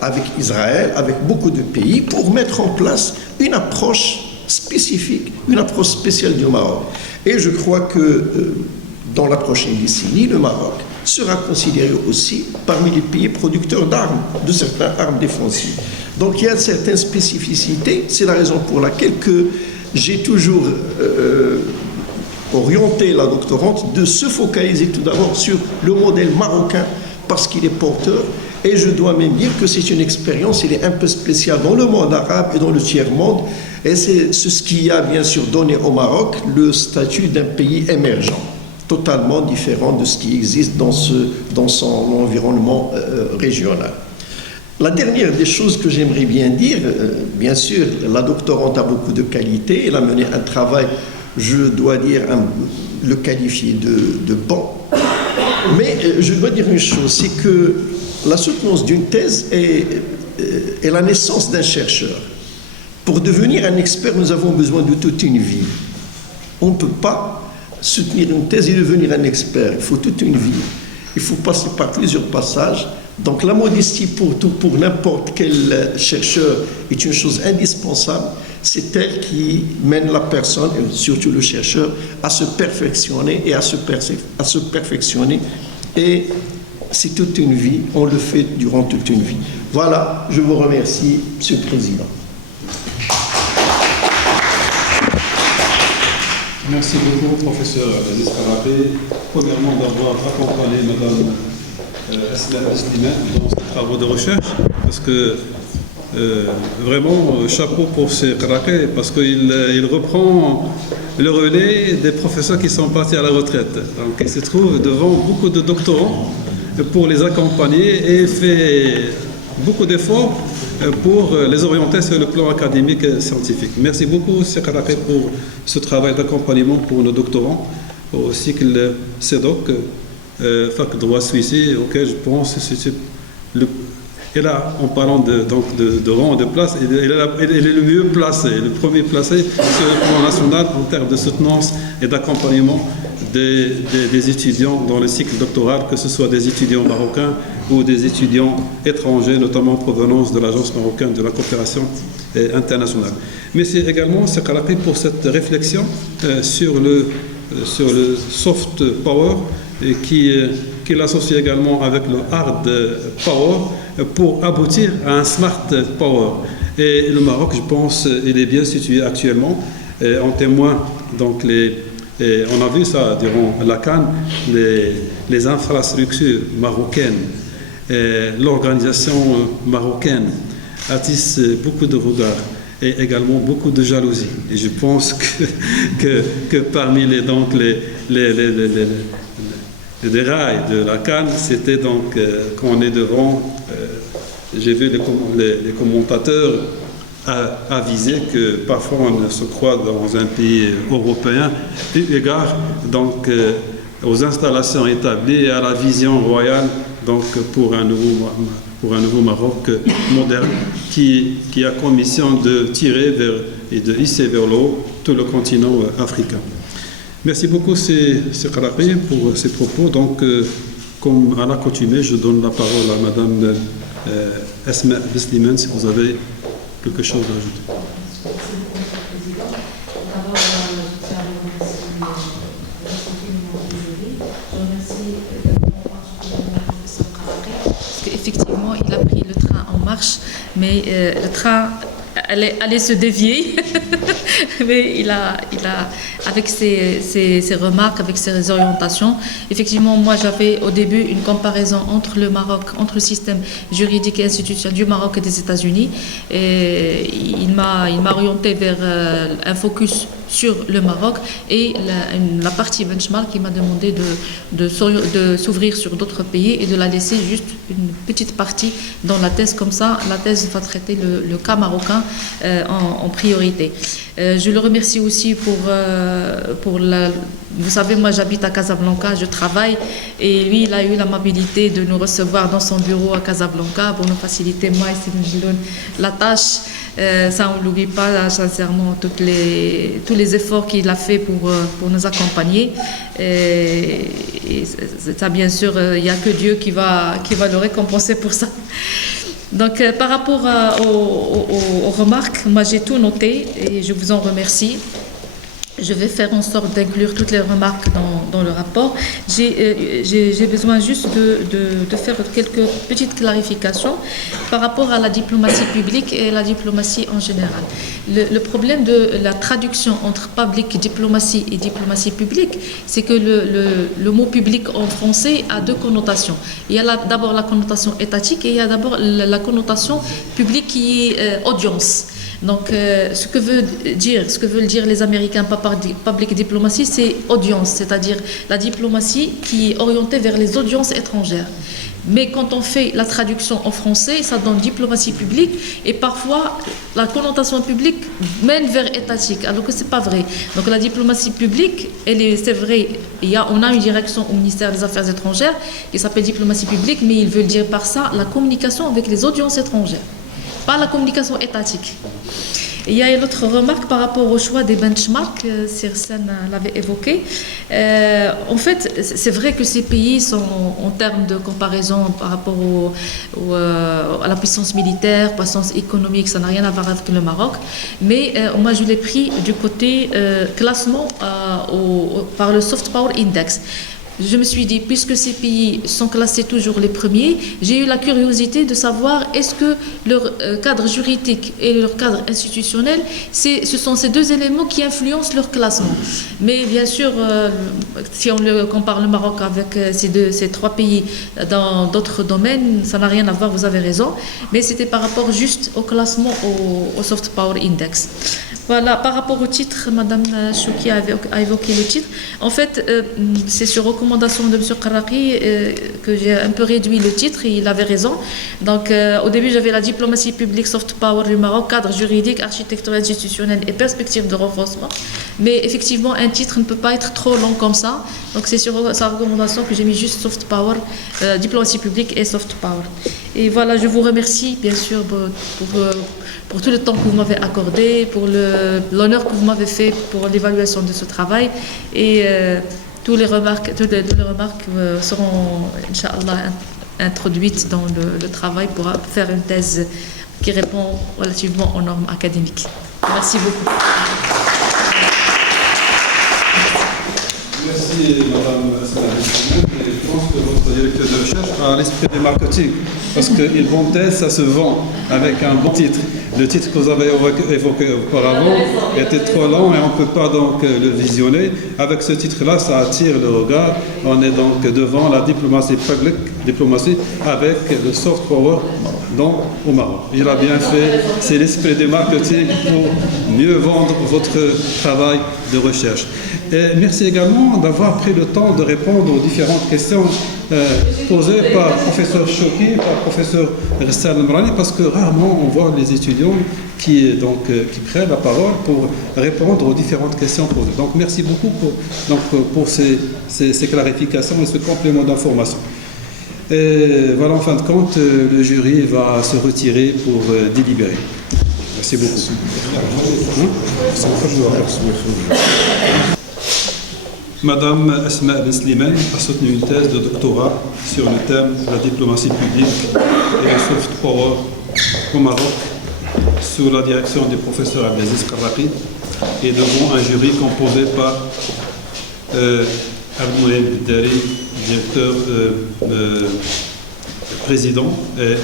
avec Israël, avec beaucoup de pays, pour mettre en place une approche spécifique, une approche spéciale du Maroc. Et je crois que dans la prochaine décennie, le Maroc sera considéré aussi parmi les pays producteurs d'armes, de certaines armes défensives. Donc il y a certaines spécificités. C'est la raison pour laquelle j'ai toujours orienté la doctorante de se focaliser tout d'abord sur le modèle marocain, parce qu'il est porteur, Et je dois même dire que c'est une expérience, elle est un peu spéciale dans le monde arabe et dans le tiers-monde. Et c'est ce qui a bien sûr donné au Maroc le statut d'un pays émergent, totalement différent de ce qui existe dans son environnement régional. La dernière des choses que j'aimerais bien dire, bien sûr, la doctorante a beaucoup de qualités, elle a mené un travail, je dois dire, le qualifier de bon. Mais je dois dire une chose, c'est que la soutenance d'une thèse est la naissance d'un chercheur. Pour devenir un expert, nous avons besoin de toute une vie. On ne peut pas soutenir une thèse et devenir un expert. Il faut toute une vie. Il faut passer par plusieurs passages. Donc la modestie pour n'importe quel chercheur est une chose indispensable. C'est elle qui mène la personne, et surtout le chercheur, à se perfectionner et à se perfectionner. Et c'est toute une vie, on le fait durant toute une vie. Voilà, je vous remercie, Monsieur le Président. Merci beaucoup, professeur Aziz Karraqi. Premièrement, d'avoir accompagné Madame Asma Slimane dans ses travaux de recherche, parce que vraiment, chapeau pour ces Karraqi, parce qu'il reprend le relais des professeurs qui sont partis à la retraite. Donc, il se trouve devant beaucoup de doctorants pour les accompagner et fait beaucoup d'efforts pour les orienter sur le plan académique et scientifique. Merci beaucoup, Cheikh Karraqi, pour ce travail d'accompagnement pour nos doctorants au cycle CEDOC, fac droit suisse, auquel je pense que c'est et là, en parlant de rang et de place, elle est le mieux placé, le premier placé sur le plan national en termes de soutenance et d'accompagnement des étudiants dans le cycle doctoral, que ce soit des étudiants marocains ou des étudiants étrangers, notamment en provenance de l'Agence marocaine de la coopération internationale. Mais c'est également Cheikh Karraqi pour cette réflexion sur le soft power qui l'associe également avec le hard power pour aboutir à un smart power. Et le Maroc, je pense, il est bien situé actuellement. En témoin, donc, on a vu ça durant la Cannes, les infrastructures marocaines, l'organisation marocaine attise beaucoup de regards et également beaucoup de jalousie. Et je pense que parmi les dérails de la Cannes, c'était donc qu'on est devant, j'ai vu les commentateurs aviser que parfois on se croit dans un pays européen, eu égard donc aux installations établies et à la vision royale donc pour un nouveau Maroc moderne qui a comme mission de tirer et de hisser vers le haut tout le continent africain. Merci beaucoup, Cheikh Karraqi, pour ces propos. Donc, comme à l'accoutumée, je donne la parole à Madame Asma Slimane, si vous avez quelque chose à ajouter. Merci beaucoup, Président. D'abord, je tiens à remercier le jury. Je remercie également particulièrement le professeur Karraqi, parce qu'effectivement, il a pris le train en marche, mais le train allait se dévier. Mais il a avec ses remarques, avec ses orientations, effectivement, moi j'avais au début une comparaison entre le Maroc, entre le système juridique et institutionnel du Maroc et des États-Unis. Et il m'a orienté vers un focus sur le Maroc et la partie benchmark qui m'a demandé de s'ouvrir sur d'autres pays et de la laisser juste une petite partie dans la thèse. Comme ça, la thèse va traiter le cas marocain en priorité. Je le remercie aussi pour vous savez, moi j'habite à Casablanca, je travaille et lui il a eu l'amabilité de nous recevoir dans son bureau à Casablanca pour nous faciliter, moi et Sébastien, la tâche. Ça on ne l'oublie pas sincèrement, tous les efforts qu'il a fait pour nous accompagner. Et ça bien sûr, il n'y a que Dieu qui va le récompenser pour ça. Donc par rapport aux remarques, moi j'ai tout noté et je vous en remercie. Je vais faire en sorte d'inclure toutes les remarques dans le rapport. J'ai besoin juste de faire quelques petites clarifications par rapport à la diplomatie publique et la diplomatie en général. Le problème de la traduction entre public diplomatie et diplomatie publique, c'est que le mot public en français a deux connotations. Il y a d'abord la connotation étatique et il y a d'abord la connotation publique qui est audience. Donc, ce que veulent dire les Américains par public diplomatie, c'est audience, c'est-à-dire la diplomatie qui est orientée vers les audiences étrangères. Mais quand on fait la traduction en français, ça donne diplomatie publique et parfois la connotation publique mène vers étatique, alors que c'est pas vrai. Donc la diplomatie publique, c'est vrai, on a une direction au ministère des Affaires étrangères qui s'appelle diplomatie publique, mais ils veulent dire par ça la communication avec les audiences étrangères, pas la communication étatique. Et il y a une autre remarque par rapport au choix des benchmarks, Sirsen l'avait évoqué. En fait, c'est vrai que ces pays sont, en termes de comparaison par rapport à la puissance militaire, puissance économique, ça n'a rien à voir avec le Maroc. Mais moi, je l'ai pris du côté classement par le Soft Power Index. Je me suis dit, puisque ces pays sont classés toujours les premiers, j'ai eu la curiosité de savoir est-ce que leur cadre juridique et leur cadre institutionnel, ce sont ces deux éléments qui influencent leur classement. Mais bien sûr, si on compare le Maroc avec ces trois pays dans d'autres domaines, ça n'a rien à voir, vous avez raison. Mais c'était par rapport juste au classement au Soft Power Index. Voilà, par rapport au titre, Madame Chouki a évoqué le titre. En fait, c'est sur recommandation de M. Karraki que j'ai un peu réduit le titre, et il avait raison. Donc, au début, j'avais la diplomatie publique soft power du Maroc, cadre juridique, architecture institutionnelle et perspective de renforcement. Mais effectivement, un titre ne peut pas être trop long comme ça. Donc, c'est sur sa recommandation que j'ai mis juste soft power, diplomatie publique et soft power. Et voilà, je vous remercie, bien sûr, pour tout le temps que vous m'avez accordé, pour l'honneur que vous m'avez fait pour l'évaluation de ce travail. Et toutes les remarques seront, Inch'Allah, introduites dans le travail pour faire une thèse qui répond relativement aux normes académiques. Merci beaucoup. Merci, Madame Asma. Je pense que votre directeur de recherche a l'esprit du marketing, parce qu'une bonne thèse, ça se vend avec un bon titre. Le titre que vous avez évoqué auparavant était trop long et on ne peut pas donc le visionner. Avec ce titre-là, ça attire le regard. On est donc devant la diplomatie publique, diplomatie avec le soft power au Maroc. Il a bien fait, c'est l'esprit du marketing pour mieux vendre votre travail de recherche. Et merci également d'avoir pris le temps de répondre aux différentes questions posées par professeur Chouki, par professeur Rissal Mrani, parce que rarement on voit les étudiants qui prennent la parole pour répondre aux différentes questions posées. Donc merci beaucoup pour ces clarifications et ce complément d'information. Et voilà, en fin de compte, le jury va se retirer pour délibérer. Merci beaucoup. Madame Asma Ben Slimane a soutenu une thèse de doctorat sur le thème de la diplomatie publique et le soft power au Maroc, sous la direction du professeur Abdelaziz Karraki et devant un jury composé par Abdelmouen Biddari, directeur, président et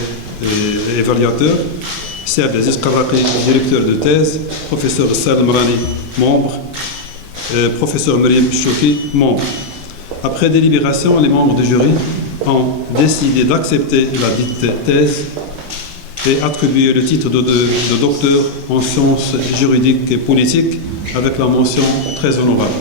évaluateur, c'est Abdelaziz Karraki, directeur de thèse, professeur Saad Mrani, membre, professeur Mariam Chouki, membre. Après délibération, les membres du jury ont décidé d'accepter la dite thèse et attribuer le titre de docteur en sciences juridiques et politiques avec la mention très honorable.